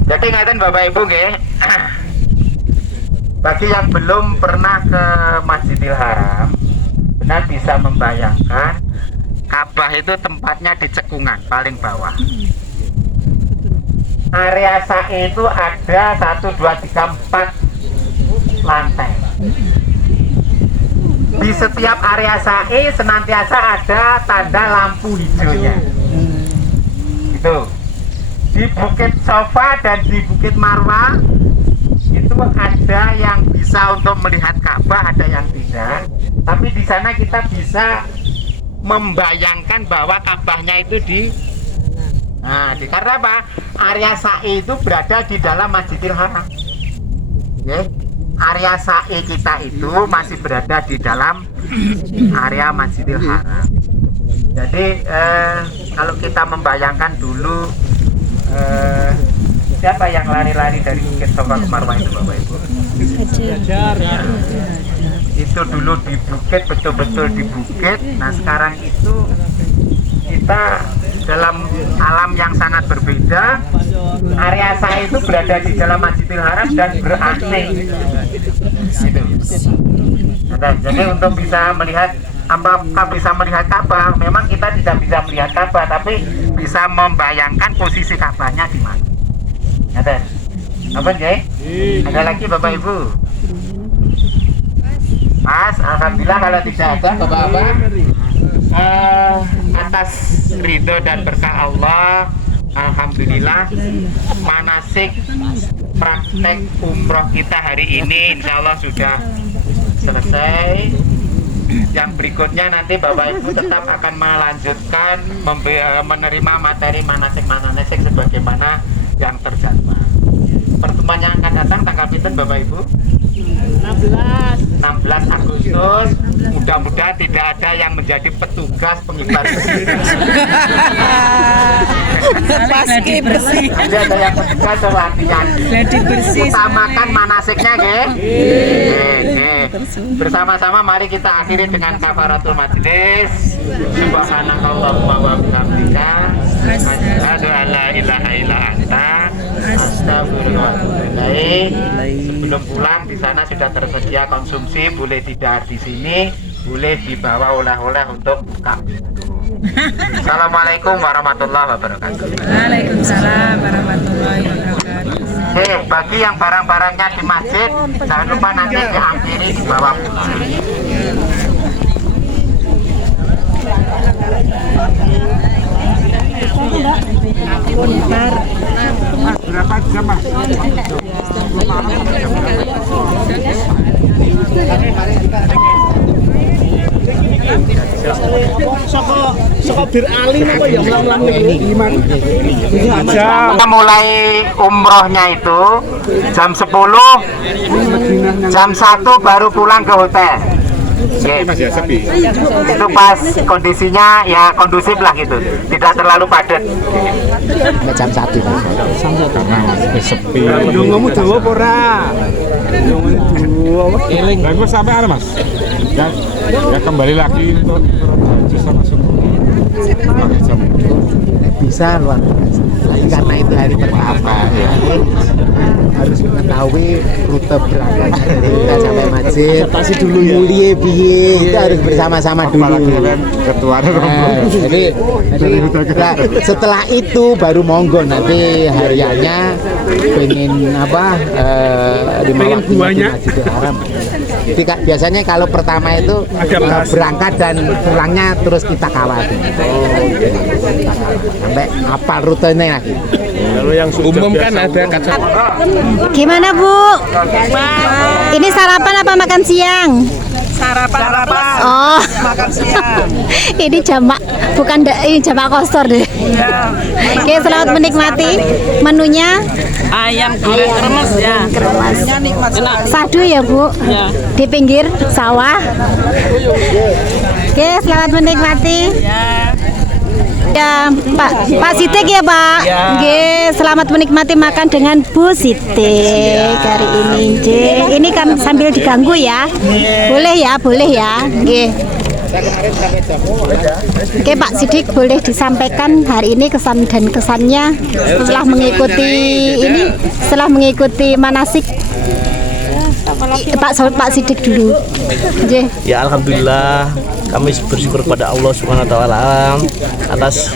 Jadi ngaten Bapak Ibu nggih. Bagi yang belum pernah ke Masjidil Haram, benar bisa membayangkan Ka'bah itu tempatnya di cekungan paling bawah. Area sa'i itu ada 1, 2, 3, 4 lantai. Di setiap area sa'i senantiasa ada tanda lampu hijaunya. Itu. Di Bukit Sofa dan di Bukit Marwah itu ada yang bisa untuk melihat Ka'bah, ada yang tidak. Tapi di sana kita bisa membayangkan bahwa Ka'bahnya itu karena apa? Area sa'i itu berada di dalam Masjidil Haram. Area sa'i kita itu masih berada di dalam area Masjidil Haram. Jadi kalau kita membayangkan dulu siapa yang lari-lari dari Bukit Sofa ke Marwah itu Bapak Ibu? Itu dulu di bukit, betul-betul di bukit. Nah sekarang itu kita dalam alam yang sangat berbeda. Area sa'i itu berada di dalam Masjidil Haram dan ber-AC. Gitu. Jadi untuk bisa melihat apakah bisa melihat Ka'bah, memang kita tidak bisa melihat Ka'bah, tapi bisa membayangkan posisi Ka'bahnya di mana. Ada apa Jay? Ada lagi Bapak Ibu? Mas, alhamdulillah kalau tidak ada Bapak-bapak, atas ridho dan berkah Allah, alhamdulillah manasik praktek umroh kita hari ini insya Allah sudah selesai. Yang berikutnya nanti Bapak Ibu tetap akan melanjutkan menerima materi manasik sebagaimana yang terjadwal. Pertemuan yang akan datang tanggal pinten Bapak Ibu? 16 Agustus. Mudah-mudahan tidak ada yang menjadi petugas pengibar besi. Pasti bersih. Ada yang petugas latihan. Jadi bersih. Utamakan manasiknya, nggih. Bersama-sama mari kita akhiri dengan kafaratul majlis. Subhanakallahumma wa bihamdika asyhadu an la ilaha illa anta astaghfiruka wa atubu ilaik. Sebelum pulang di sana sudah tersedia konsumsi, boleh didahar di sini, boleh dibawa oleh-oleh untuk buka pintu. Assalamualaikum warahmatullahi wabarakatuh. Waalaikumsalam warahmatullahi wabarakatuh. Bagi yang barang-barangnya di masjid, jangan lupa nanti diampiri dibawa pulang. Berapa jam Mas? Soko Bir Ali napa ya mlang-mlang niku? Kita mulai umrohnya itu jam 10, jam 1 baru pulang ke hotel. Mas ya sepi. Itu pas kondisinya ya kondusif lah gitu, tidak terlalu padat. Jam 1 Karena sepi. Ndongamu dawa apa ora? Eling. Lah kok sampai ada Mas? Ya kembali lagi untuk haji sama semua. bisa luar biasa. Lagi karena itu hari pertama ya, harus mengetahui rute berangkat dari kita sampai masjid. Pasti dulu mulie biye itu harus bersama-sama dulu. Ketua jadi setelah itu baru monggo nanti hariannya pengen apa pengen buahnya Masjidil Haram. Jadi biasanya kalau pertama itu berangkat dan pulangnya terus kita kawal sampai apal rutenya lagi. Kalau yang umum kan ada kaca. Gimana Bu? Ini sarapan apa makan siang? Sarapan. Oh, Makan siang. ini jamak, bukan ini jamak kosor deh. Oke, selamat menikmati menunya. Ayam goreng kremes ya. Kremes. Nikmat. Sadu ya Bu? Ya. Di pinggir sawah. Oke, selamat menikmati. Ya, Pak Sidik ya Pak. Oke, selamat menikmati makan dengan Bu Sidik hari ini. Oke, ini kan sambil diganggu ya. Boleh ya, boleh ya. Oke. Oke Pak Sidik, boleh disampaikan hari ini kesan dan kesannya setelah mengikuti manasik. Pak Sidik dulu. Ya alhamdulillah kami bersyukur kepada Allah Subhanahu wa taala atas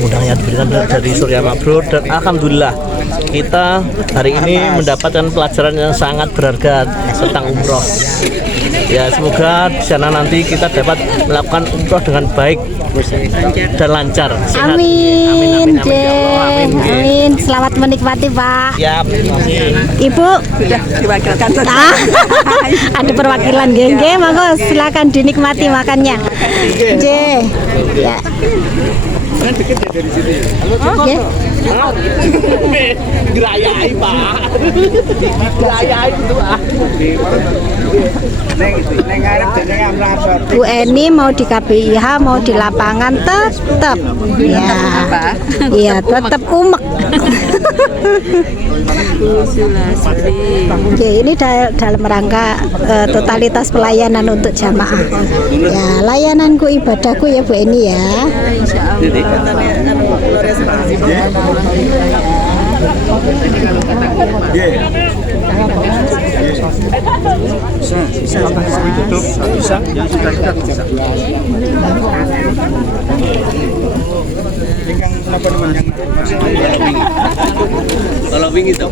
mudahnya diberikan dari Surya Mabrur, dan alhamdulillah kita hari ini mendapatkan pelajaran yang sangat berharga tentang umroh. Ya semoga di sana nanti kita dapat melakukan umroh dengan baik dan lancar. Sehat. Amin. Amin. Selamat menikmati Pak. Ya. Ibu sudah diwakilkan. Ada perwakilan gengge, monggo silakan dinikmati makannya. Ya. Oke. Gerayai Pak. Gerayai itu Bu Eni mau di KBIH, mau di lapangan tetap. Ya, tetap umek. Oke, ini dalam rangka totalitas pelayanan untuk jamaah. Ya, layananku ibadahku ya Bu Eni ya. Kalau wingi itu